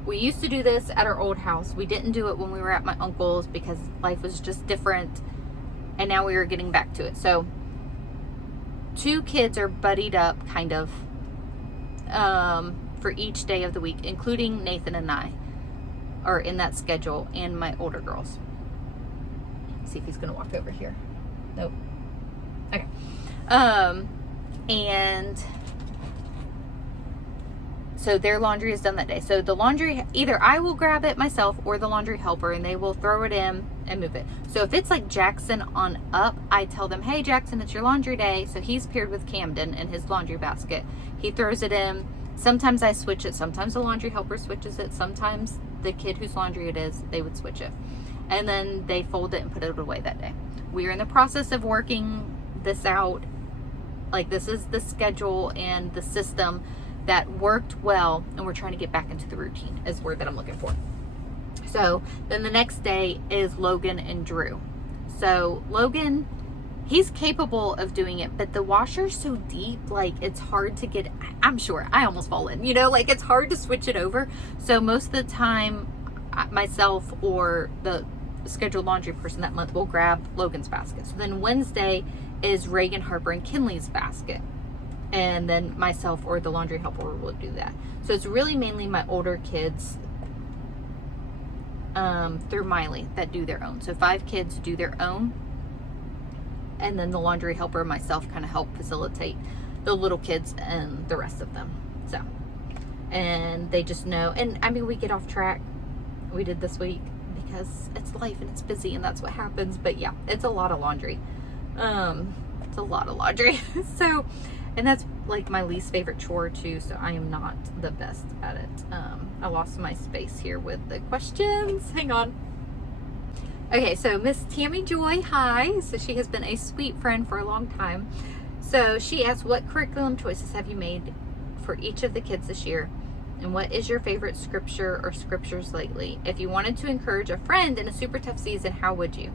We used to do this at our old house. We didn't do it when we were at my uncle's because life was just different, and now we are getting back to it. So 2 kids are buddied up kind of for each day of the week, including Nathan and I are in that schedule, and my older girls. Let's see if he's gonna walk over here. Nope. Okay. And so their laundry is done that day. So the laundry, either I will grab it myself or the laundry helper, and they will throw it in and move it. So if it's like Jackson on up, I tell them, hey Jackson, it's your laundry day. So he's paired with Camden in his laundry basket. He throws it in. Sometimes I switch it. Sometimes the laundry helper switches it. Sometimes the kid whose laundry it is, they would switch it. And then they fold it and put it away that day. We are in the process of working this out. Like, this is the schedule and the system that worked well, and we're trying to get back into the routine is the word that I'm looking for. So then the next day is Logan and Drew. So Logan, he's capable of doing it, but the washer's so deep, like it's hard to get, I'm sure I almost fall in, you know, like it's hard to switch it over. So most of the time myself or the scheduled laundry person that month will grab Logan's basket. So then Wednesday is Reagan, Harper, and Kinley's basket. And then myself or the laundry helper will do that. So it's really mainly my older kids through Miley that do their own. So 5 kids do their own. And then the laundry helper and myself kind of help facilitate the little kids and the rest of them. So, and they just know. And I mean, we get off track. We did this week. because it's life and it's busy and that's what happens. But yeah, it's a lot of laundry. It's a lot of laundry. So, and that's like my least favorite chore too, so I am not the best at it. I lost my space here with the questions. Hang on. Okay, so Miss Tammy Joy, hi. So she has been a sweet friend for a long time. So she asked, what curriculum choices have you made for each of the kids this year? And what is your favorite scripture or scriptures lately? If you wanted to encourage a friend in a super tough season, how would you?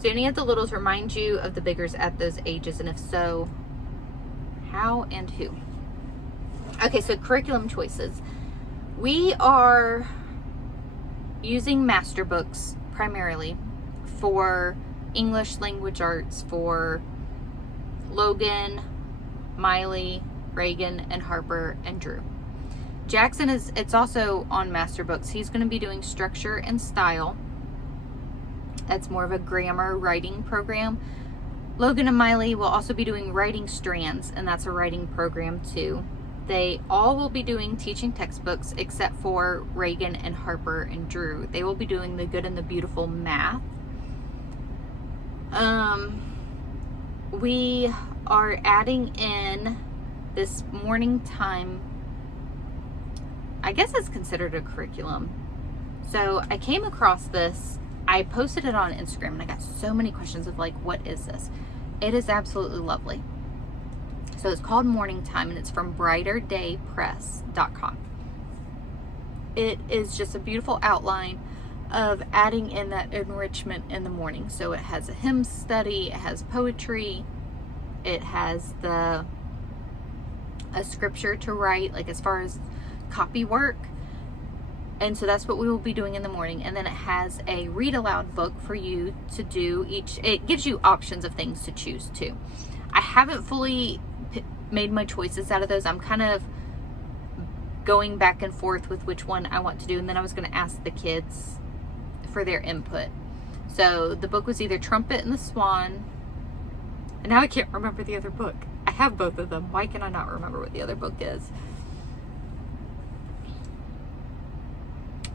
Do any of the littles remind you of the biggers at those ages? And if so, how and who? Okay, so curriculum choices. We are using master books primarily for English language arts for Logan, Miley, Reagan, and Harper, and Drew. Jackson it's also on master books. He's going to be doing structure and style. That's more of a grammar writing program. Logan and Miley will also be doing writing strands, and that's a writing program too. They all will be doing teaching textbooks except for Reagan and Harper and Drew. They will be doing the good and the beautiful math. We are adding in this morning time. I guess it's considered a curriculum. So I came across this. I posted it on Instagram and I got so many questions of like, what is this? It is absolutely lovely. So it's called Morning Time and it's from brighterdaypress.com. It is just a beautiful outline of adding in that enrichment in the morning. So it has a hymn study, it has poetry, it has a scripture to write, like as far as copy work. And so that's what we will be doing in the morning. And then it has a read aloud book for you to do it gives you options of things to choose too. I haven't fully made my choices out of those. I'm kind of going back and forth with which one I want to do. And then I was going to ask the kids for their input. So the book was either Trumpet and the Swan. And now I can't remember the other book. I have both of them. Why can I not remember what the other book is?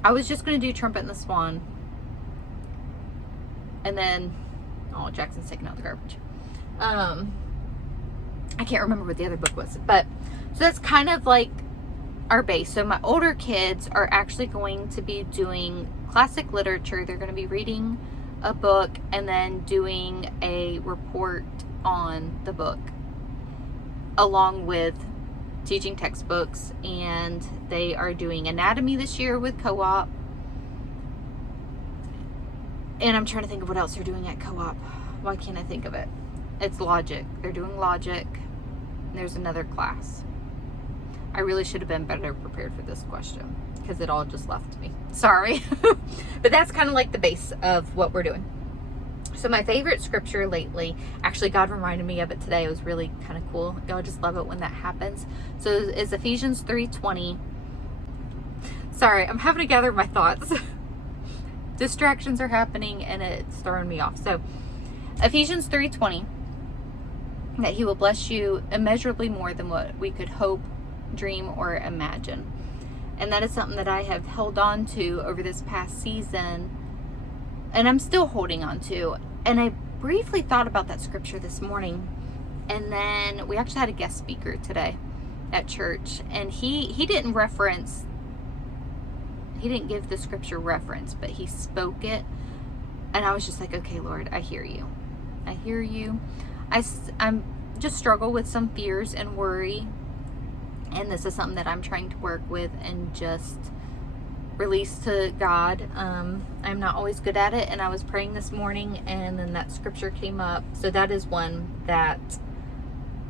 I was just going to do Trumpet and the Swan. And then, oh, Jackson's taking out the garbage. I can't remember what the other book was. But, so that's kind of like our base. So my older kids are actually going to be doing classic literature. They're going to be reading a book and then doing a report on the book along with teaching textbooks. And they are doing anatomy this year with co-op. And I'm trying to think of what else they're doing at co-op. Why can't I think of it? It's logic. They're doing logic. And there's another class. I really should have been better prepared for this question because it all just left me. Sorry. But that's kind of like the base of what we're doing. So my favorite scripture lately, actually God reminded me of it today. It was really kind of cool. Y'all just love it when that happens. So it's Ephesians 3:20. Sorry, I'm having to gather my thoughts. Distractions are happening and it's throwing me off. So Ephesians 3:20, that he will bless you immeasurably more than what we could hope, dream, or imagine. And that is something that I have held on to over this past season, and I'm still holding on to. And I briefly thought about that scripture this morning, and then we actually had a guest speaker today at church, and he didn't give the scripture reference, but he spoke it, and I was just like, okay, Lord, I hear you. I hear you. I'm just struggle with some fears and worry, and this is something that I'm trying to work with and just release to God. I'm not always good at it, and I was praying this morning and then that scripture came up. So that is one that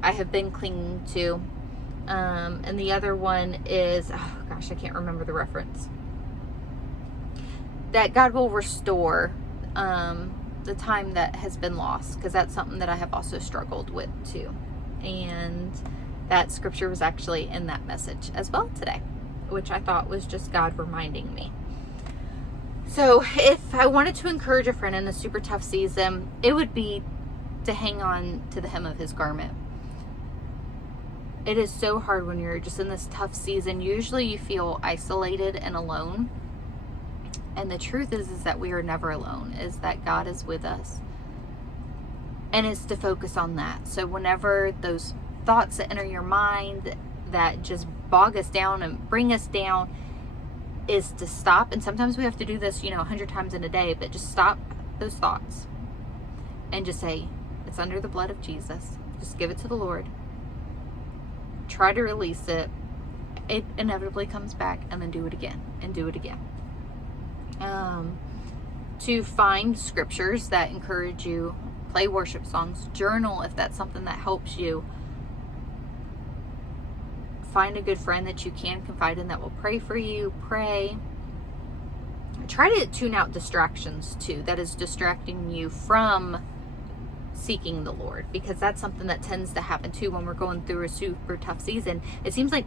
I have been clinging to. And the other one is, oh gosh, I can't remember the reference. That God will restore the time that has been lost, because that's something that I have also struggled with too. And that scripture was actually in that message as well today, which I thought was just God reminding me. So if I wanted to encourage a friend in a super tough season, it would be to hang on to the hem of his garment. It is so hard when you're just in this tough season. Usually you feel isolated and alone. And the truth is that we are never alone, is that God is with us. And it's to focus on that. So whenever those thoughts that enter your mind that just bog us down and bring us down, is to stop. And sometimes we have to do this, 100 times in a day, but just stop those thoughts and just say, it's under the blood of Jesus. Just give it to the Lord. Try to release it. It inevitably comes back, and then do it again and do it again. To find scriptures that encourage you, play worship songs, journal if that's something that helps you. Find a good friend that you can confide in that will pray for you. Pray. Try to tune out distractions too, that is distracting you from seeking the Lord, because that's something that tends to happen too when we're going through a super tough season. It seems like,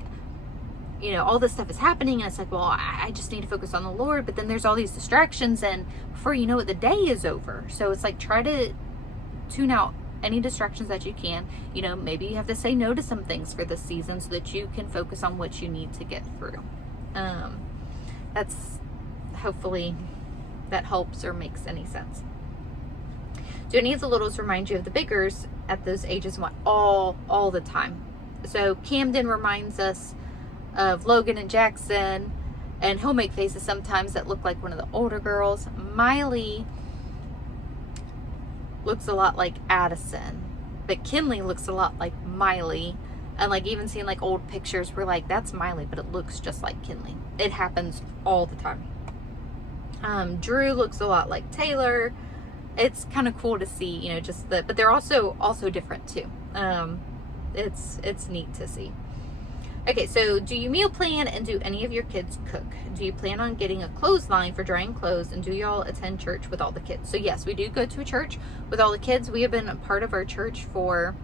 all this stuff is happening, and it's like, well, I just need to focus on the Lord, but then there's all these distractions, and before you know it, the day is over. So it's like, try to tune out any distractions that you can. Maybe you have to say no to some things for this season so that you can focus on what you need to get through. That's hopefully that helps or makes any sense. Do any of the littles remind you of the biggers at those ages? All the time. So Camden reminds us of Logan and Jackson, and he'll make faces sometimes that look like one of the older girls. Miley looks a lot like Addison, but Kinley looks a lot like Miley. And like, even seeing like old pictures, we're like, that's Miley, but it looks just like Kinley. It happens all the time. Drew looks a lot like Taylor. It's kind of cool to see, but they're also different too. It's neat to see. Okay, so do you meal plan, and do any of your kids cook? Do you plan on getting a clothesline for drying clothes, and do y'all attend church with all the kids? So yes, we do go to a church with all the kids. We have been a part of our church for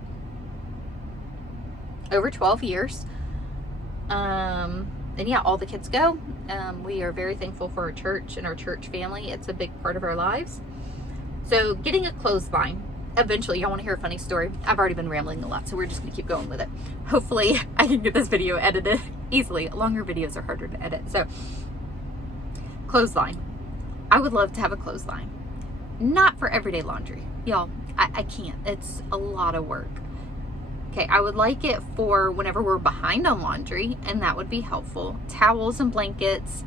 over 12 years. And yeah, all the kids go. We are very thankful for our church and our church family. It's a big part of our lives. So getting a clothesline. Eventually, y'all want to hear a funny story? I've already been rambling a lot, so we're just going to keep going with it. Hopefully, I can get this video edited easily. Longer videos are harder to edit. So, clothesline. I would love to have a clothesline. Not for everyday laundry. Y'all, I can't. It's a lot of work. Okay, I would like it for whenever we're behind on laundry, and that would be helpful. Towels and blankets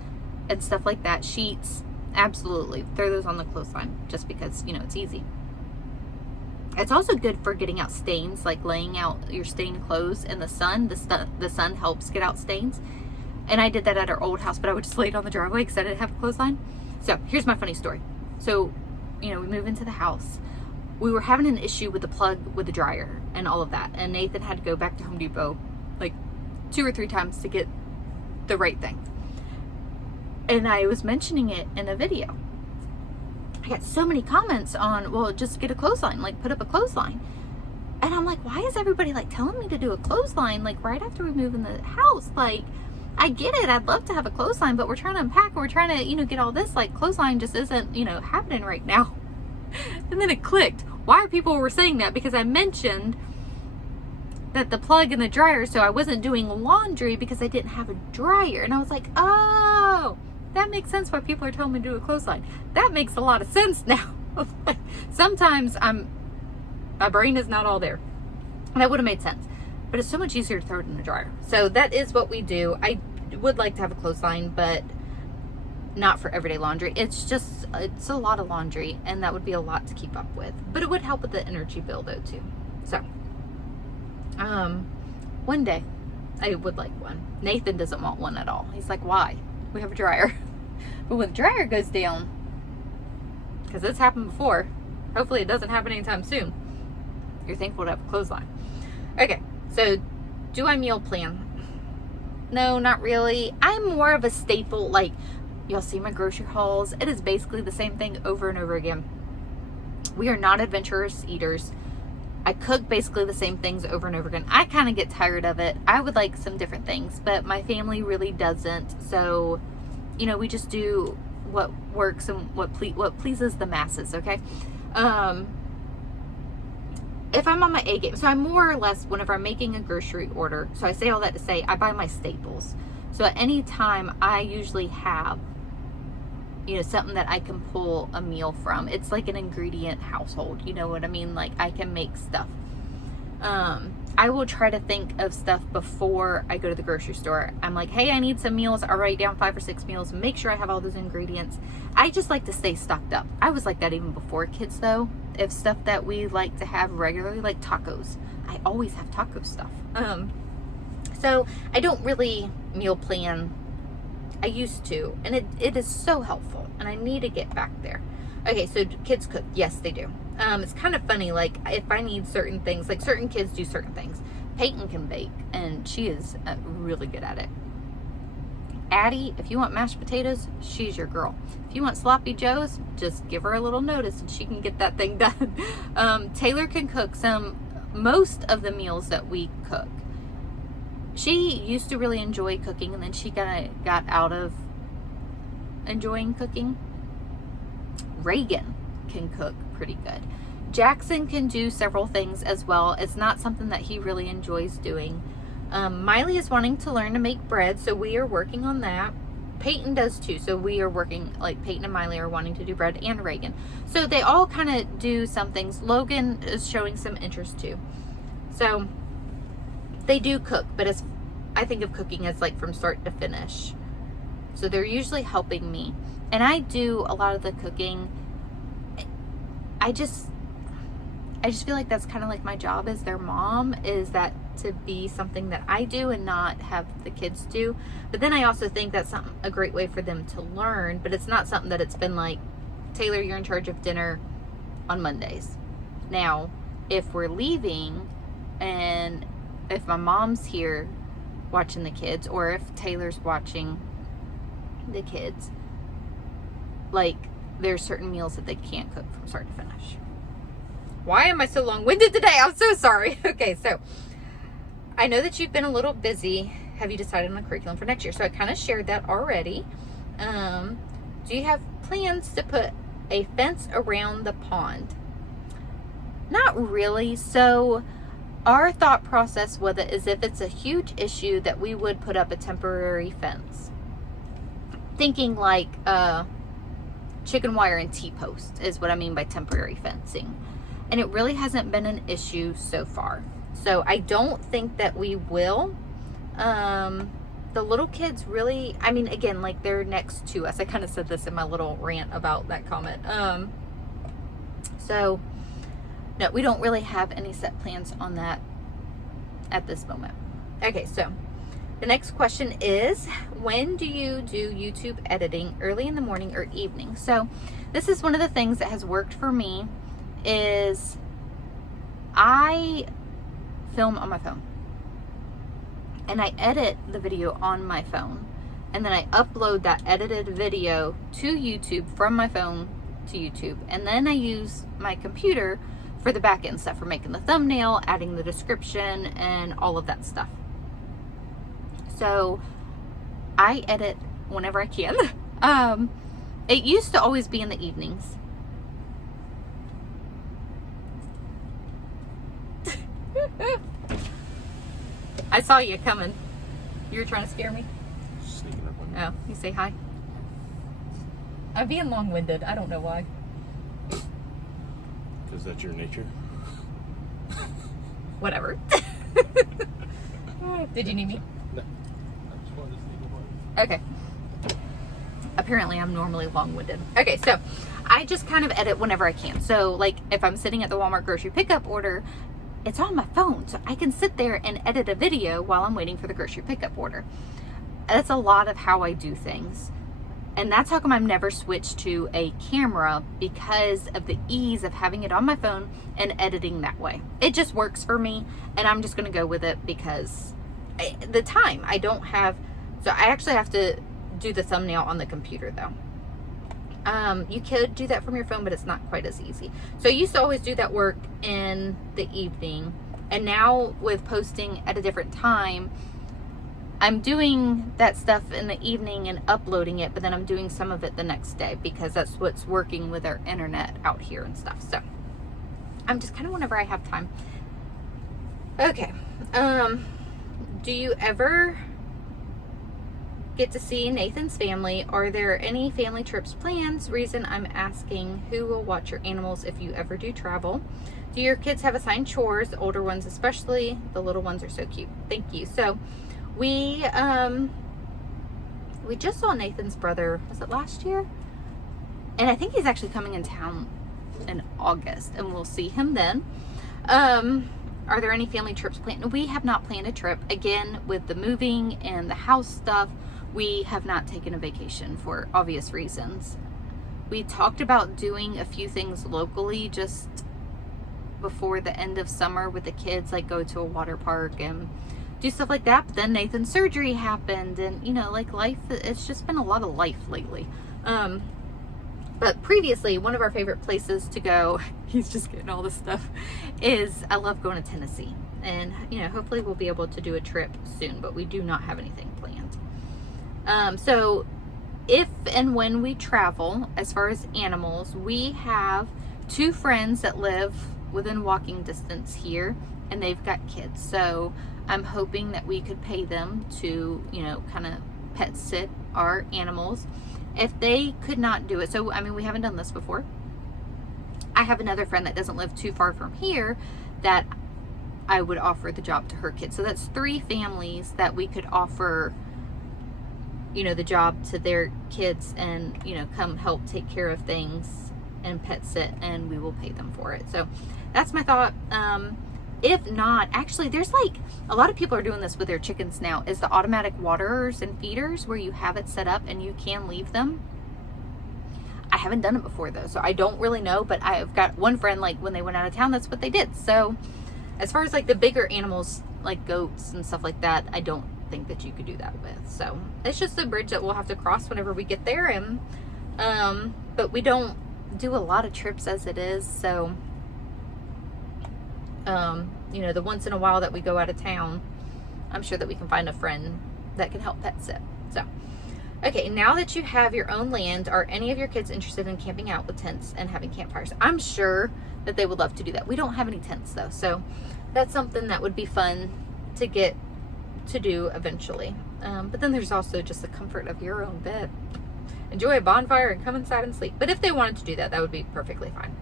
and stuff like that. Sheets, absolutely. Throw those on the clothesline just because, it's easy. It's also good for getting out stains, like laying out your stained clothes in the sun. The sun helps get out stains. And I did that at our old house, but I would just lay it on the driveway because I didn't have a clothesline. So here's my funny story. So, we move into the house. We were having an issue with the plug with the dryer and all of that. And Nathan had to go back to Home Depot like 2 or 3 times to get the right thing. And I was mentioning it in a video. I got so many comments on, well, just get a clothesline, like put up a clothesline. And I'm like, why is everybody like telling me to do a clothesline like right after we move in the house? Like, I get it. I'd love to have a clothesline, but we're trying to unpack and we're trying to, get all this. Like, clothesline just isn't, happening right now. And then it clicked. Why people were saying that? Because I mentioned that the plug in the dryer, so I wasn't doing laundry because I didn't have a dryer. And I was like, oh, that makes sense why people are telling me to do a clothesline. That makes a lot of sense now. Sometimes my brain is not all there. And that would have made sense. But it's so much easier to throw it in the dryer. So that is what we do. I would like to have a clothesline, but not for everyday laundry. It's a lot of laundry, and that would be a lot to keep up with. But it would help with the energy bill though too. So, one day I would like one. Nathan doesn't want one at all. He's like, why? We have a dryer. But when the dryer goes down, because it's happened before, hopefully it doesn't happen anytime soon, you're thankful to have a clothesline. Okay, so do I meal plan? No, not really. I'm more of a staple, like, you'll see my grocery hauls. It is basically the same thing over and over again. We are not adventurous eaters. I cook basically the same things over and over again. I kind of get tired of it. I would like some different things, but my family really doesn't. So, we just do what works and what pleases the masses, okay? If I'm on my A game, so I'm more or less, whenever I'm making a grocery order, so I say all that to say, I buy my staples. So at any time, I usually have you know, something that I can pull a meal from. It's like an ingredient household, you know what I mean? Like, I can make stuff. I will try to think of stuff before I go to the grocery store. I'm like, hey, I need some meals. I'll write down 5 or 6 meals, make sure I have all those ingredients. I just like to stay stocked up. I was like that even before kids though. If stuff that we like to have regularly, like tacos, I always have taco stuff. So I don't really meal plan. I used to, and it is so helpful, and I need to get back there. Okay, so do kids cook? Yes, they do. It's kind of funny, like, if I need certain things, like certain kids do certain things. Peyton can bake, and she is really good at it. Addie, if you want mashed potatoes, she's your girl. If you want sloppy joes, just give her a little notice and she can get that thing done. Taylor can cook most of the meals that we cook. She used to really enjoy cooking, and then she kind of got out of enjoying cooking. Reagan can cook pretty good. Jackson can do several things as well. It's not something that he really enjoys doing. Miley is wanting to learn to make bread, so we are working on that. Peyton does too, so we are working, like Peyton and Miley are wanting to do bread, and Reagan. So they all kind of do some things. Logan is showing some interest too. So they do cook, but I think of cooking as like from start to finish. So they're usually helping me. And I do a lot of the cooking. I just feel like that's kind of like my job as their mom, is that to be something that I do and not have the kids do. But then I also think that's a great way for them to learn, but it's not something that it's been like, Taylor, you're in charge of dinner on Mondays. Now, if we're leaving and if my mom's here watching the kids, or if Taylor's watching the kids, like, there's certain meals that they can't cook from start to finish. Why am I so long-winded today? I'm so sorry. Okay, so I know that you've been a little busy. Have you decided on a curriculum for next year? So I kind of shared that already. Do you have plans to put a fence around the pond? Not really. So our thought process with it is, if it's a huge issue, that we would put up a temporary fence. Thinking like chicken wire and T-post is what I mean by temporary fencing. And it really hasn't been an issue so far. So I don't think that we will. The little kids really, I mean, again, like, they're next to us. I kind of said this in my little rant about that comment. So no, we don't really have any set plans on that at this moment. Okay, so the next question is, when do you do YouTube editing, early in the morning or evening? So this is one of the things that has worked for me, is I film on my phone and I edit the video on my phone, and then I upload that edited video to YouTube from my phone to YouTube, and then I use my computer for the back end stuff, for making the thumbnail, adding the description, and all of that stuff. So I edit whenever I can. It used to always be in the evenings. I saw you coming. You were trying to scare me? Sneaking up on you. Oh, you say hi. I'm being long-winded. I don't know why. Because that's your nature. Whatever. Did you need me? No. I just wanted to sneak up on you. Okay. Apparently I'm normally long-winded. Okay, so I just kind of edit whenever I can. So like if I'm sitting at the Walmart grocery pickup order, it's on my phone, so I can sit there and edit a video while I'm waiting for the grocery pickup order. That's a lot of how I do things. And that's how come I've never switched to a camera, because of the ease of having it on my phone and editing that way. It just works for me, and I'm just going to go with it because the time I don't have. So I actually have to do the thumbnail on the computer though. You could do that from your phone, but it's not quite as easy. So I used to always do that work in the evening, and now with posting at a different time, I'm doing that stuff in the evening and uploading it, but then I'm doing some of it the next day because that's what's working with our internet out here and stuff. So I'm just kind of whenever I have time. Okay. Do you ever get to see Nathan's family. Are there any family trips plans? Reason I'm asking, who will watch your animals if you ever do travel? Do your kids have assigned chores? The older ones especially. The little ones are so cute. Thank you. So we just saw Nathan's brother, was it last year? And I think he's actually coming in town in August, and we'll see him then. Are there any family trips planned? We have not planned a trip. Again, with the moving and the house stuff, we have not taken a vacation for obvious reasons. We talked about doing a few things locally just before the end of summer with the kids, like go to a water park and do stuff like that. But then Nathan's surgery happened, and you know, like life, it's just been a lot of life lately. But previously, one of our favorite places to go, he's just getting all this stuff, is I love going to Tennessee. And, you know, hopefully we'll be able to do a trip soon, but we do not have anything planned. So if and when we travel, as far as animals, we have 2 friends that live within walking distance here, and they've got kids. So I'm hoping that we could pay them to, you know, kind of pet sit our animals. If they could not do it, so I mean, we haven't done this before. I have another friend that doesn't live too far from here that I would offer the job to her kids. So that's 3 families that we could offer, you know, the job to their kids, and, you know, come help take care of things and pet sit, and we will pay them for it. So that's my thought. If not, actually, there's like a lot of people are doing this with their chickens now, is the automatic waterers and feeders where you have it set up and you can leave them. I haven't done it before though, so I don't really know, but I've got one friend, like when they went out of town, that's what they did. So as far as like the bigger animals, like goats and stuff like that, I don't think that you could do that with. So it's just a bridge that we'll have to cross whenever we get there. And but we don't do a lot of trips as it is, so you know, the once in a while that we go out of town, I'm sure that we can find a friend that can help pet sit. So, okay, now that you have your own land, are any of your kids interested in camping out with tents and having campfires? I'm sure that they would love to do that. We don't have any tents though, so that's something that would be fun to get to do eventually. But then there's also just the comfort of your own bed. Enjoy a bonfire and come inside and sleep. But if they wanted to do that, that would be perfectly fine.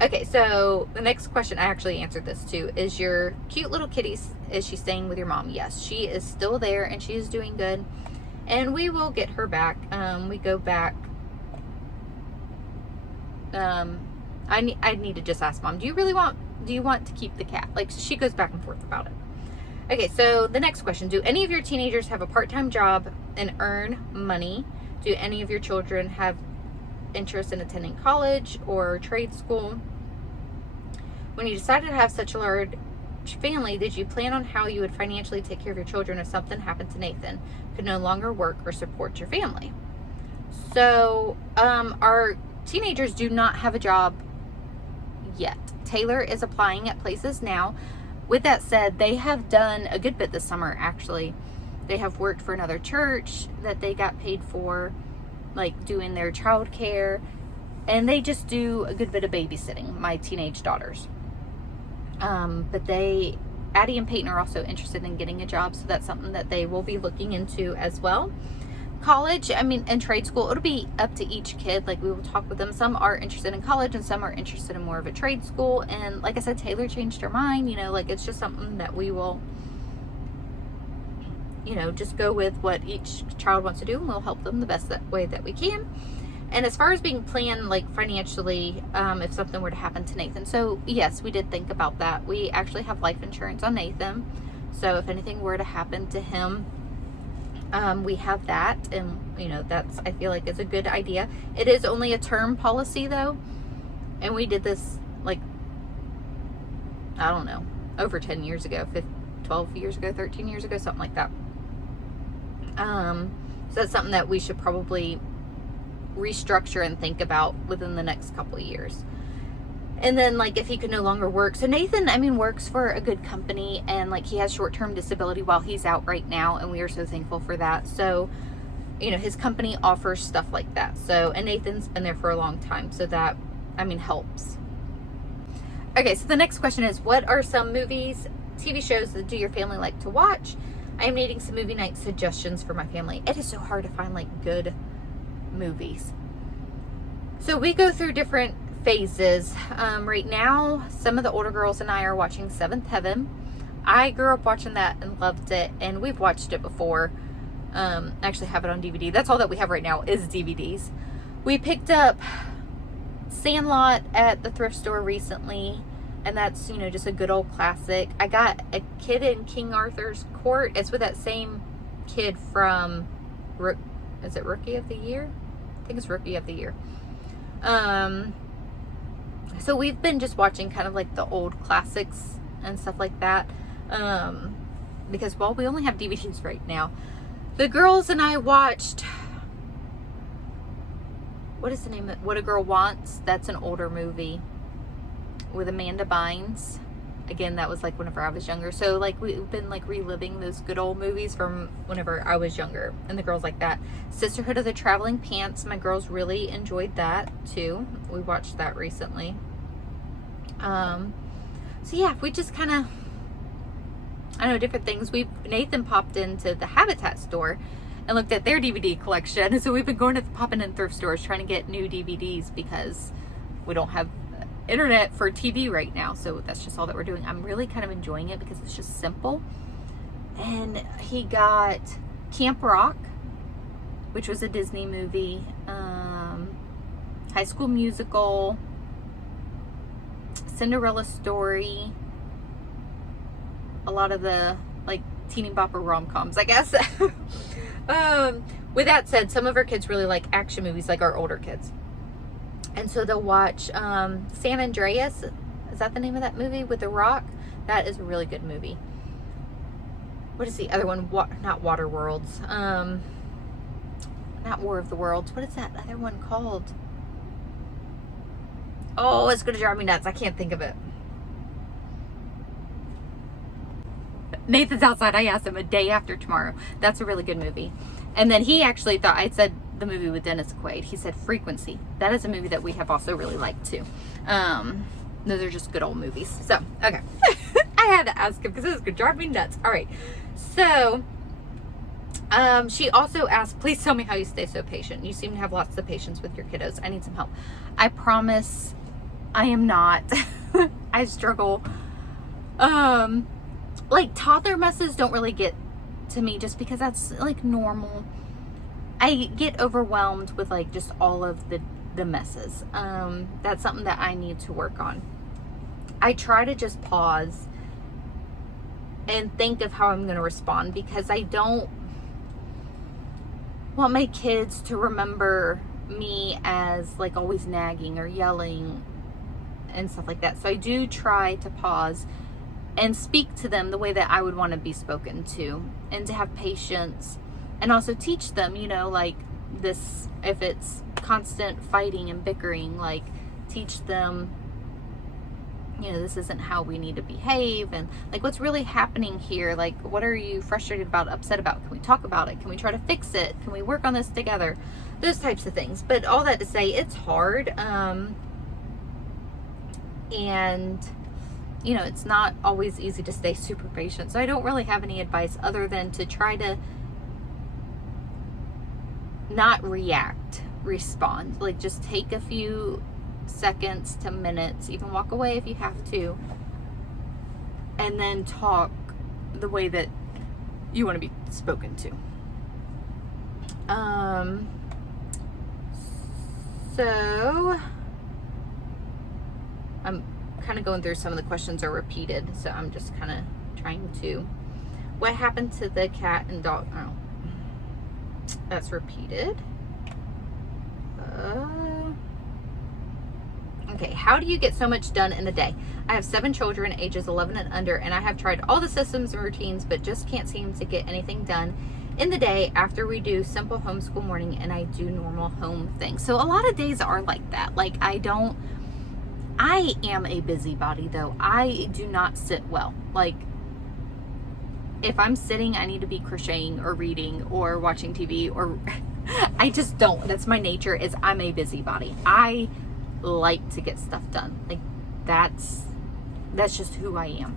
Okay, so the next question, I actually answered this too. Is your cute little kitty, is she staying with your mom? Yes, she is still there and she is doing good. And we will get her back. We go back. I need to just ask Mom, do you want to keep the cat? Like, she goes back and forth about it. Okay, so the next question, do any of your teenagers have a part-time job and earn money? Do any of your children have interest in attending college or trade school? When you decided to have such a large family, did you plan on how you would financially take care of your children if something happened to Nathan, could no longer work or support your family? So our teenagers do not have a job yet. Taylor is applying at places now. With that said, they have done a good bit this summer, actually. They have worked for another church that they got paid for, like doing their childcare, and they just do a good bit of babysitting, my teenage daughters. But Addie and Peyton are also interested in getting a job, so that's something that they will be looking into as well. College, I mean, and trade school, it'll be up to each kid. Like, we will talk with them. Some are interested in college and some are interested in more of a trade school. And like I said, Taylor changed her mind, you know, like it's just something that we will, you know, just go with what each child wants to do, and we'll help them the best way that we can. And as far as being planned, like financially, if something were to happen to Nathan. So yes, we did think about that. We actually have life insurance on Nathan. So if anything were to happen to him, we have that, and you know, that's, I feel like it's a good idea. It is only a term policy though, and we did this like, I don't know, over 10 years ago, 12 years ago, 13 years ago, something like that. So that's something that we should probably restructure and think about within the next couple of years. And then, like, if he could no longer work. So Nathan, I mean, works for a good company, and like he has short-term disability while he's out right now, and we are so thankful for that. So, you know, his company offers stuff like that. So, and Nathan's been there for a long time, so that, I mean, helps. Okay, so the next question is, what are some movies, TV shows that do your family like to watch? I am needing some movie night suggestions for my family. It is so hard to find like good movies. So we go through different phases. Right now, some of the older girls and I are watching Seventh Heaven. I grew up watching that and loved it, and we've watched it before. I actually have it on DVD. That's all that we have right now is DVDs. We picked up Sandlot at the thrift store recently, and that's, you know, just a good old classic. I got A Kid in King Arthur's Court. It's with that same kid from, is it Rookie of the Year? I think it's Rookie of the Year. So we've been just watching kind of like the old classics and stuff like that. Because, well, we only have DVDs right now. The girls and I watched, what is the name of it? What a Girl Wants. That's an older movie with Amanda Bynes. Again, that was like whenever I was younger. So like we've been like reliving those good old movies from whenever I was younger, and the girls like that. Sisterhood of the Traveling Pants. My girls really enjoyed that too. We watched that recently. So yeah, we just kind of, I know, different things. Nathan popped into the Habitat store and looked at their DVD collection. So we've been going to popping in thrift stores trying to get new DVDs because we don't have internet for TV right now. So that's just all that we're doing. I'm really kind of enjoying it because it's just simple. And he got Camp Rock, which was a Disney movie, High School Musical, Cinderella Story, a lot of the like teeny bopper rom-coms, I guess. With that said, some of our kids really like action movies, like our older kids. And so they'll watch San Andreas. Is that the name of that movie with The Rock? That is a really good movie. What is the other one? Not Water Worlds. Not War of the Worlds. What is that other one called? Oh, it's going to drive me nuts. I can't think of it. Nathan's outside. I asked him A Day After Tomorrow. That's a really good movie. And then he actually thought, I said the movie with Dennis Quaid. He said Frequency. That is a movie that we have also really liked too. Those are just good old movies. So, okay. I had to ask him because this is going to drive me nuts. All right. So, she also asked, please tell me how you stay so patient. You seem to have lots of patience with your kiddos. I need some help. I promise I am not. I struggle. Like toddler messes don't really get to me just because that's like normal. I get overwhelmed with like just all of the messes. That's something that I need to work on. I try to just pause and think of how I'm going to respond because I don't want my kids to remember me as like always nagging or yelling and stuff like that. So I do try to pause and speak to them the way that I would want to be spoken to, and to have patience, and also teach them, you know, like this, if it's constant fighting and bickering, like teach them, you know, this isn't how we need to behave, and like what's really happening here, like what are you frustrated about, upset about, can we talk about it, can we try to fix it, can we work on this together, those types of things. But all that to say, it's hard, and you know, it's not always easy to stay super patient. So I don't really have any advice other than to try to not react, respond. Like just take a few seconds to minutes, even walk away if you have to, and then talk the way that you want to be spoken to. So I'm kind of going through, some of the questions are repeated, so I'm just kind of trying to, what happened to the cat and dog? Oh, that's repeated. Okay, how do you get so much done in a day? I have 7 children ages 11 and under, and I have tried all the systems and routines but just can't seem to get anything done in the day after we do simple homeschool morning and I do normal home things. So a lot of days are like that. Like I am a busybody though. I do not sit well. Like if I'm sitting, I need to be crocheting or reading or watching TV, or I just don't. That's my nature, is I'm a busybody. I like to get stuff done. Like that's just who I am.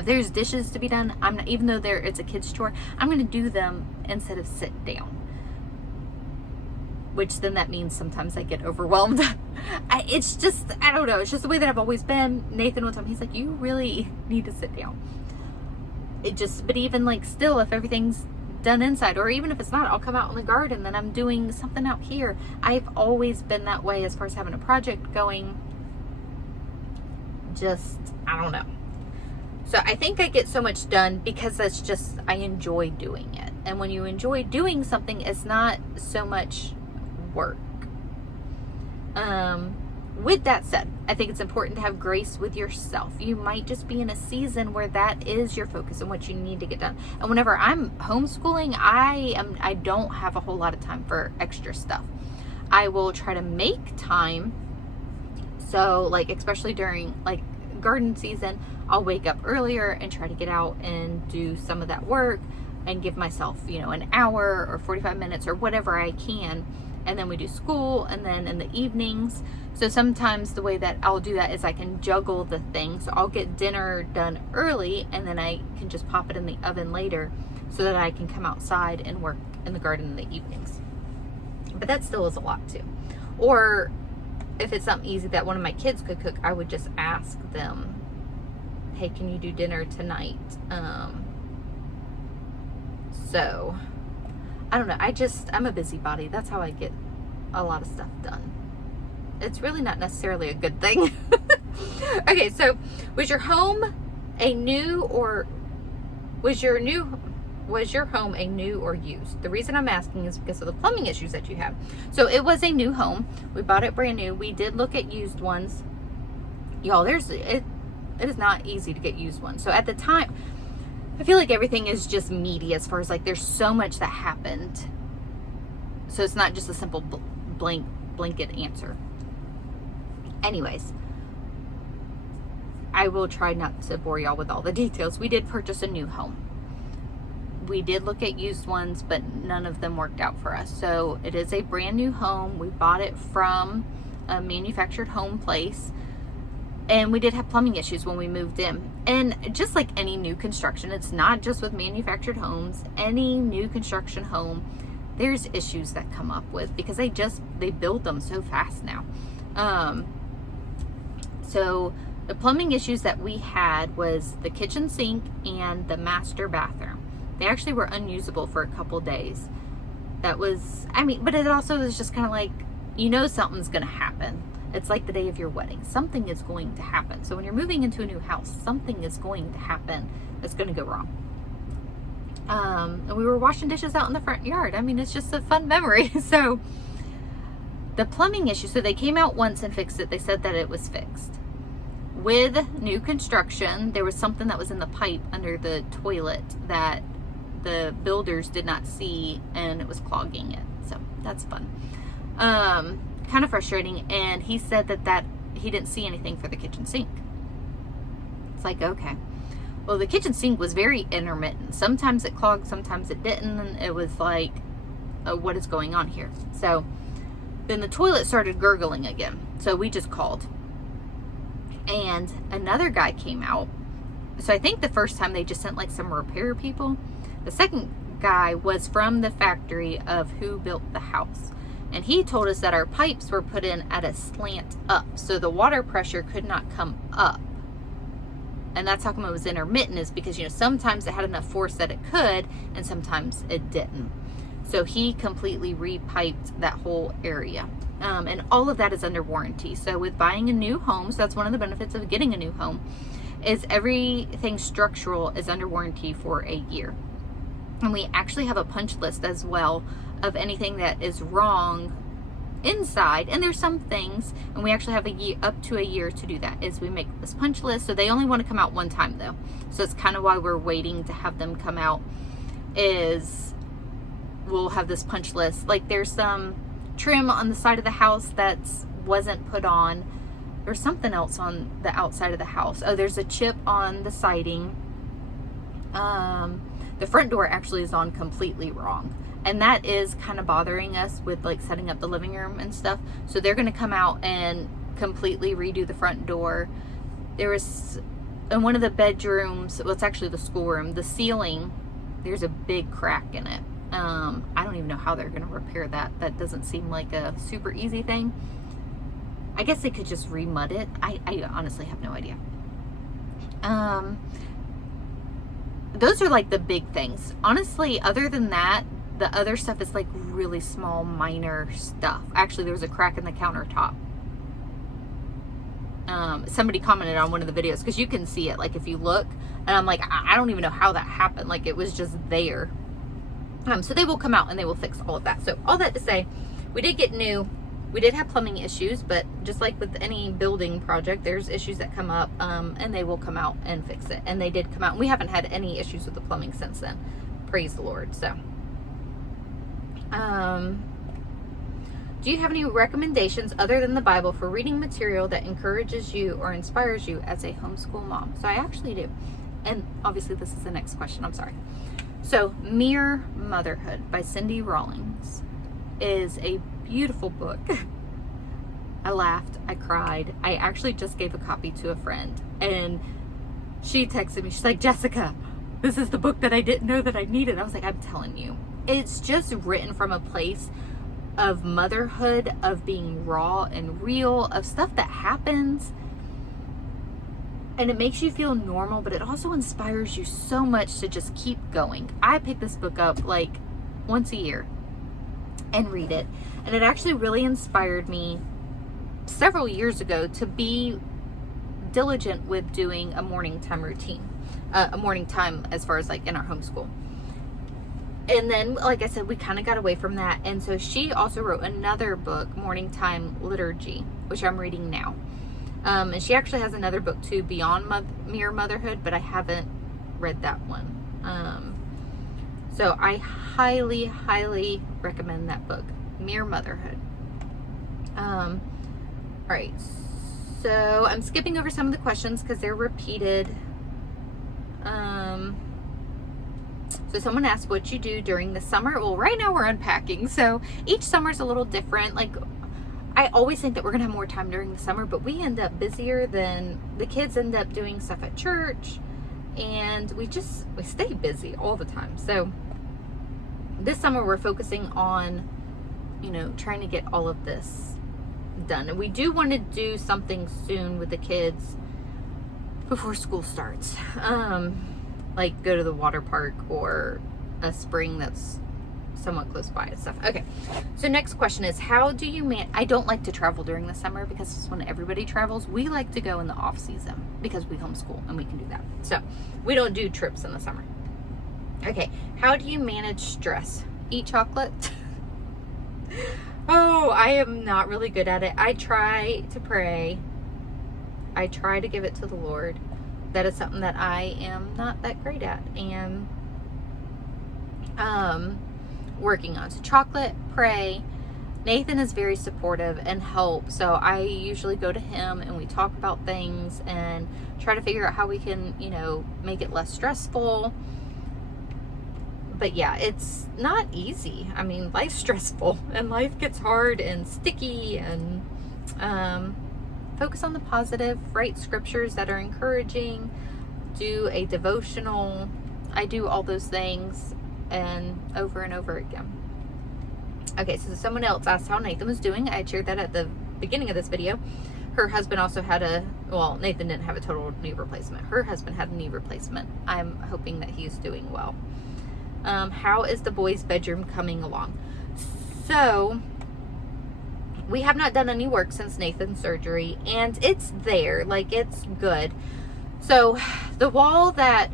If there's dishes to be done, I'm not, even though it's a kid's chore, I'm going to do them instead of sit down. Which then that means sometimes I get overwhelmed. It's just, I don't know. It's just the way that I've always been. Nathan one time, he's like, you really need to sit down. But even like still, if everything's done inside, or even if it's not, I'll come out in the garden, then I'm doing something out here. I've always been that way as far as having a project going. Just, I don't know. So I think I get so much done because that's just, I enjoy doing it. And when you enjoy doing something, it's not so much work. With that said, I think it's important to have grace with yourself. You might just be in a season where that is your focus and what you need to get done. And whenever I'm homeschooling, I don't have a whole lot of time for extra stuff. I will try to make time. So like, especially during like garden season, I'll wake up earlier and try to get out and do some of that work and give myself, an hour or 45 minutes or whatever I can. And then we do school, and then in the evenings. So sometimes the way that I'll do that is I can juggle the things. So I'll get dinner done early, and then I can just pop it in the oven later so that I can come outside and work in the garden in the evenings. But that still is a lot too. Or if it's something easy that one of my kids could cook, I would just ask them, hey, can you do dinner tonight? So I don't know. I'm a busybody. That's how I get a lot of stuff done. It's really not necessarily a good thing. Okay, so was your home a new or used? The reason I'm asking is because of the plumbing issues that you have. So it was a new home. We bought it brand new. We did look at used ones. Y'all, it is not easy to get used ones. So at the time, I feel like everything is just meaty as far as like there's so much that happened. So it's not just a simple blanket answer. Anyways, I will try not to bore y'all with all the details. We did purchase a new home. We did look at used ones, but none of them worked out for us. So it is a brand new home. We bought it from a manufactured home place. And we did have plumbing issues when we moved in. And just like any new construction, it's not just with manufactured homes. Any new construction home, there's issues that come up with because they build them so fast now. So the plumbing issues that we had was the kitchen sink and the master bathroom. They actually were unusable for a couple days. That was, but it also was just kind of like, something's going to happen. It's like the day of your wedding. Something is going to happen. So when you're moving into a new house, something is going to happen that's going to go wrong. And we were washing dishes out in the front yard. It's just a fun memory. So the plumbing issue, so they came out once and fixed it. They said that it was fixed. With new construction, there was something that was in the pipe under the toilet that the builders did not see, and it was clogging it. So that's fun. Kind of frustrating. And he said that he didn't see anything for the kitchen sink. It's like, okay. Well, the kitchen sink was very intermittent. Sometimes it clogged, sometimes it didn't. And it was like, what is going on here? So then the toilet started gurgling again. So we just called. And another guy came out. So I think the first time they just sent like some repair people. The second guy was from the factory of who built the house. And he told us that our pipes were put in at a slant up. So the water pressure could not come up. And that's how come it was intermittent, is because, sometimes it had enough force that it could, and sometimes it didn't. So he completely repiped that whole area. And all of that is under warranty. So with buying a new home, so that's one of the benefits of getting a new home, is everything structural is under warranty for a year. And we actually have a punch list as well of anything that is wrong inside. And there's some things, and we actually have up to a year to do that, is we make this punch list. So they only want to come out one time though. So it's kind of why we're waiting to have them come out, is we'll have this punch list. Like there's some trim on the side of the house that wasn't put on. There's something else on the outside of the house. Oh, there's a chip on the siding. The front door actually is on completely wrong. And that is kind of bothering us with like setting up the living room and stuff. So they're going to come out and completely redo the front door. There was in one of the bedrooms, well, it's actually the schoolroom, the ceiling, there's a big crack in it. I don't even know how they're going to repair that. That doesn't seem like a super easy thing. I guess they could just remud it. I honestly have no idea. Those are like the big things. Honestly, other than that, the other stuff is like really small, minor stuff. Actually, there was a crack in the countertop. Somebody commented on one of the videos, because you can see it, like if you look, and I'm like, I don't even know how that happened. Like it was just there. So they will come out and they will fix all of that. So all that to say, we did get new. We did have plumbing issues, but just like with any building project, there's issues that come up, and they will come out and fix it. And they did come out, and we haven't had any issues with the plumbing since then. Praise the Lord. So, do you have any recommendations other than the Bible for reading material that encourages you or inspires you as a homeschool mom? So I actually do. And obviously this is the next question. I'm sorry. So Mere Motherhood by Cindy Rawlings is a beautiful book. I laughed. I cried. I actually just gave a copy to a friend, and she texted me. She's like, Jessica, this is the book that I didn't know that I needed. I was like, I'm telling you, it's just written from a place of motherhood, of being raw and real, of stuff that happens, and it makes you feel normal, but it also inspires you so much to just keep going. I pick this book up like once a year and read it, and it actually really inspired me several years ago to be diligent with doing a morning time routine, a morning time as far as like in our homeschool. And then, like I said, we kind of got away from that. And so she also wrote another book, Morning Time Liturgy, which I'm reading now. And she actually has another book too, Beyond Mere Motherhood, but I haven't read that one. So I highly, highly recommend that book, Mere Motherhood. All right. So I'm skipping over some of the questions because they're repeated. So someone asked what you do during the summer. Well, right now we're unpacking. So each summer's a little different. Like, I always think that we're going to have more time during the summer, but we end up busier than the kids end up doing stuff at church. And we stay busy all the time. So this summer we're focusing on, trying to get all of this done. And we do want to do something soon with the kids before school starts. Like go to the water park or a spring that's somewhat close by and stuff. Okay, so next question is, how do you I don't like to travel during the summer because it's when everybody travels. We like to go in the off season because we homeschool and we can do that. So we don't do trips in the summer. Okay, how do you manage stress? Eat chocolate. Oh, I am not really good at it. I try to pray. I try to give it to the Lord. That is something that I am not that great at, and working on. So chocolate, pray. Nathan is very supportive and help, so I usually go to him and we talk about things and try to figure out how we can, make it less stressful. But yeah, it's not easy. I mean, life's stressful and life gets hard and sticky, and focus on the positive, write scriptures that are encouraging, do a devotional. I do all those things and over again. Okay, so someone else asked how Nathan was doing. I shared that at the beginning of this video. Her husband also had Nathan didn't have a total knee replacement. Her husband had a knee replacement. I'm hoping that he's doing well. How is the boys' bedroom coming along? So we have not done any work since Nathan's surgery, and it's there, like it's good. So the wall that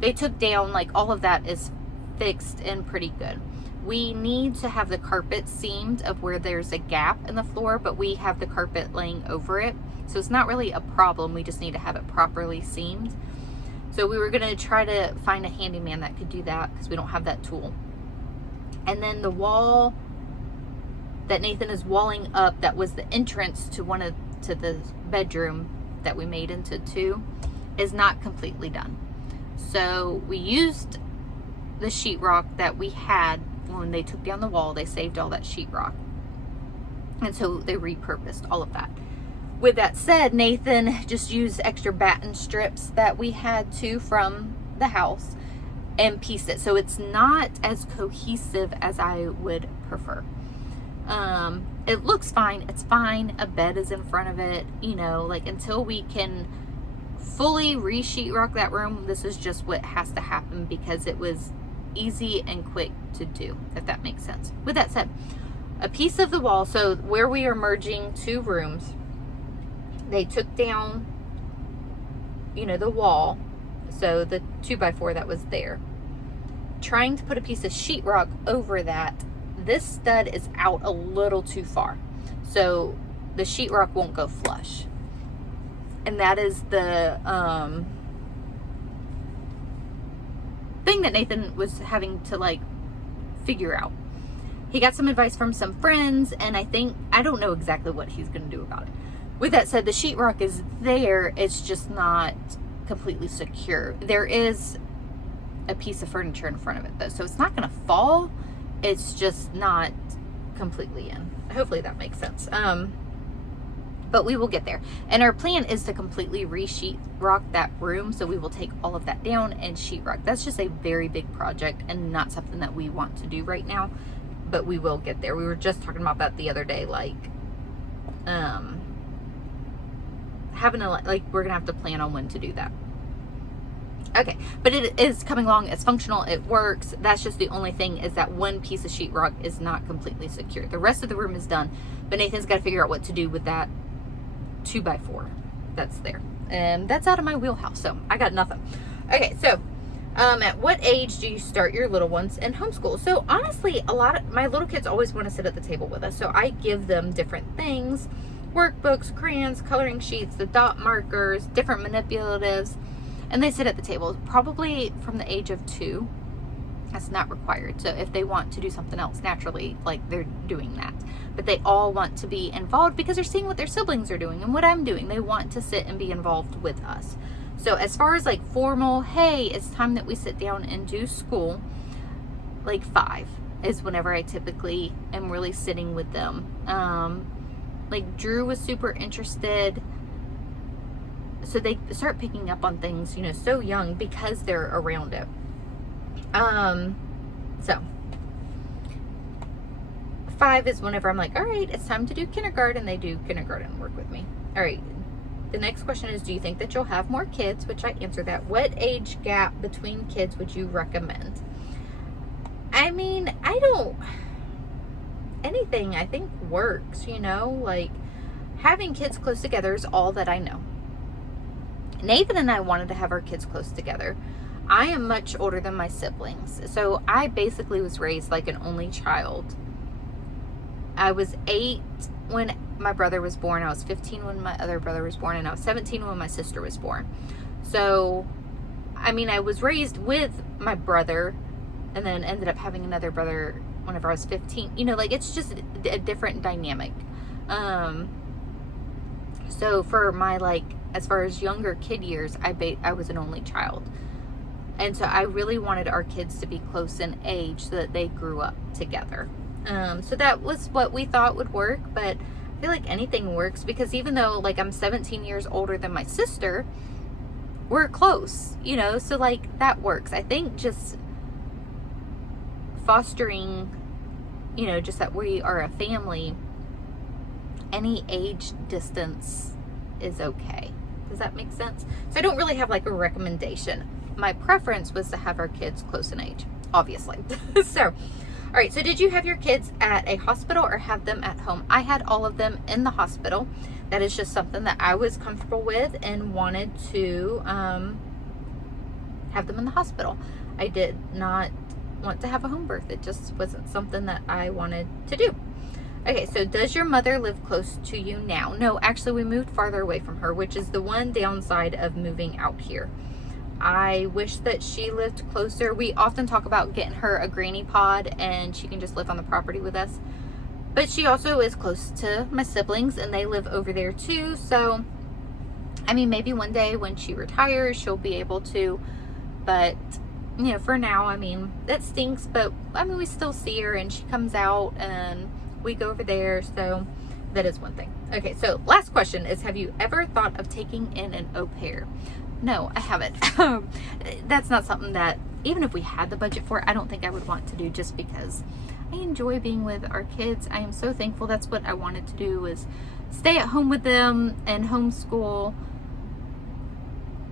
they took down, like all of that is fixed and pretty good. We need to have the carpet seamed of where there's a gap in the floor, but we have the carpet laying over it. So it's not really a problem. We just need to have it properly seamed. So we were going to try to find a handyman that could do that because we don't have that tool. And then the wall that Nathan is walling up, that was the entrance to the bedroom that we made into two, is not completely done. So we used the sheetrock that we had when they took down the wall. They saved all that sheetrock, and so they repurposed all of that. with that said, Nathan just used extra batten strips that we had from the house and pieced it. So it's not as cohesive as I would prefer. It looks fine. It's fine. A bed is in front of it, you know, like until we can fully re-sheetrock that room, this is just what has to happen because it was easy and quick to do, if that makes sense. With that said, a piece of the wall, so where we are merging 2 rooms, they took down, you know, the wall, so the 2x4 that was there, trying to put a piece of sheetrock over that. This stud is out a little too far, so the sheetrock won't go flush. And that is the thing that Nathan was having to like figure out. He got some advice from some friends, and I don't know exactly what he's going to do about it. With that said, the sheetrock is there. It's just not completely secure. There is a piece of furniture in front of it though, so it's not going to fall. It's just not completely in. Hopefully that makes sense. But we will get there. And our plan is to completely re-sheetrock that room. So we will take all of that down and sheetrock. That's just a very big project and not something that we want to do right now, but we will get there. We were just talking about that the other day, like, having a, like, we're gonna have to plan on when to do that. Okay, but it is coming along. It's functional. It works. That's just the only thing, is that one piece of sheetrock is not completely secure. The rest of the room is done, but Nathan's got to figure out what to do with that 2x4 that's there. And that's out of my wheelhouse, so I got nothing. Okay, so at what age do you start your little ones in homeschool? So honestly, a lot of my little kids always want to sit at the table with us, so I give them different things: workbooks, crayons, coloring sheets, the dot markers, different manipulatives, and they sit at the table probably from the age of 2. That's not required. So if they want to do something else, naturally, like, they're doing that. But they all want to be involved because they're seeing what their siblings are doing and what I'm doing. They want to sit and be involved with us. So as far as like formal, hey, it's time that we sit down and do school, like 5 is whenever I typically am really sitting with them. Like Drew was super interested. So they start picking up on things, you know, so young because they're around it. So 5 is whenever I'm like, all right, it's time to do kindergarten. They do kindergarten work with me. All right. The next question is, do you think that you'll have more kids? Which I answered that. What age gap between kids would you recommend? I mean, anything I think works, you know, like having kids close together is all that I know. Nathan and I wanted to have our kids close together. I am much older than my siblings, so I basically was raised like an only child. I was 8 when my brother was born. I was 15 when my other brother was born, and I was 17 when my sister was born. So, I mean, I was raised with my brother and then ended up having another brother whenever I was 15. You know, like, it's just a different dynamic. So for my, like, as far as younger kid years, I was an only child. And so I really wanted our kids to be close in age so that they grew up together. So that was what we thought would work, but I feel like anything works, because even though like I'm 17 years older than my sister, we're close, you know, so like that works. I think just fostering, you know, just that we are a family, any age distance is okay. Does that make sense? So I don't really have like a recommendation. My preference was to have our kids close in age, obviously. So, all right. So did you have your kids at a hospital or have them at home? I had all of them in the hospital. That is just something that I was comfortable with and wanted to have them in the hospital. I did not want to have a home birth. It just wasn't something that I wanted to do. Okay, so does your mother live close to you now? No, actually we moved farther away from her, which is the one downside of moving out here. I wish that she lived closer. We often talk about getting her a granny pod and she can just live on the property with us. But she also is close to my siblings and they live over there too. So, I mean, maybe one day when she retires, she'll be able to. But, you know, for now, I mean, that stinks. But, I mean, we still see her and she comes out and we go over there. So, that is one thing. Okay, so last question is, have you ever thought of taking in an au pair? No, I haven't. That's not something that, even if we had the budget for it, I don't think I would want to do, just because I enjoy being with our kids. I am so thankful. That's what I wanted to do, was stay at home with them and homeschool.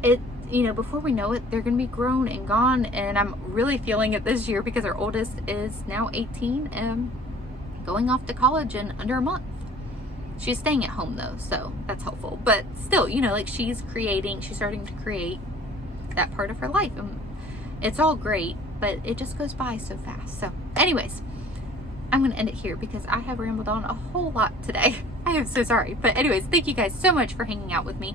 It, you know, before we know it, they're going to be grown and gone, and I'm really feeling it this year because our oldest is now 18 and going off to college in under a month. She's staying at home though, so that's helpful. But still, you know, like she's starting to create that part of her life. And it's all great, but it just goes by so fast. So anyways, I'm going to end it here because I have rambled on a whole lot today. I am so sorry. But anyways, thank you guys so much for hanging out with me,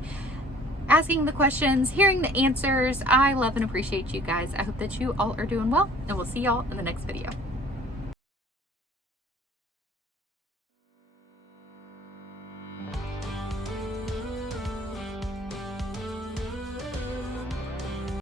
asking the questions, hearing the answers. I love and appreciate you guys. I hope that you all are doing well, and we'll see y'all in the next video.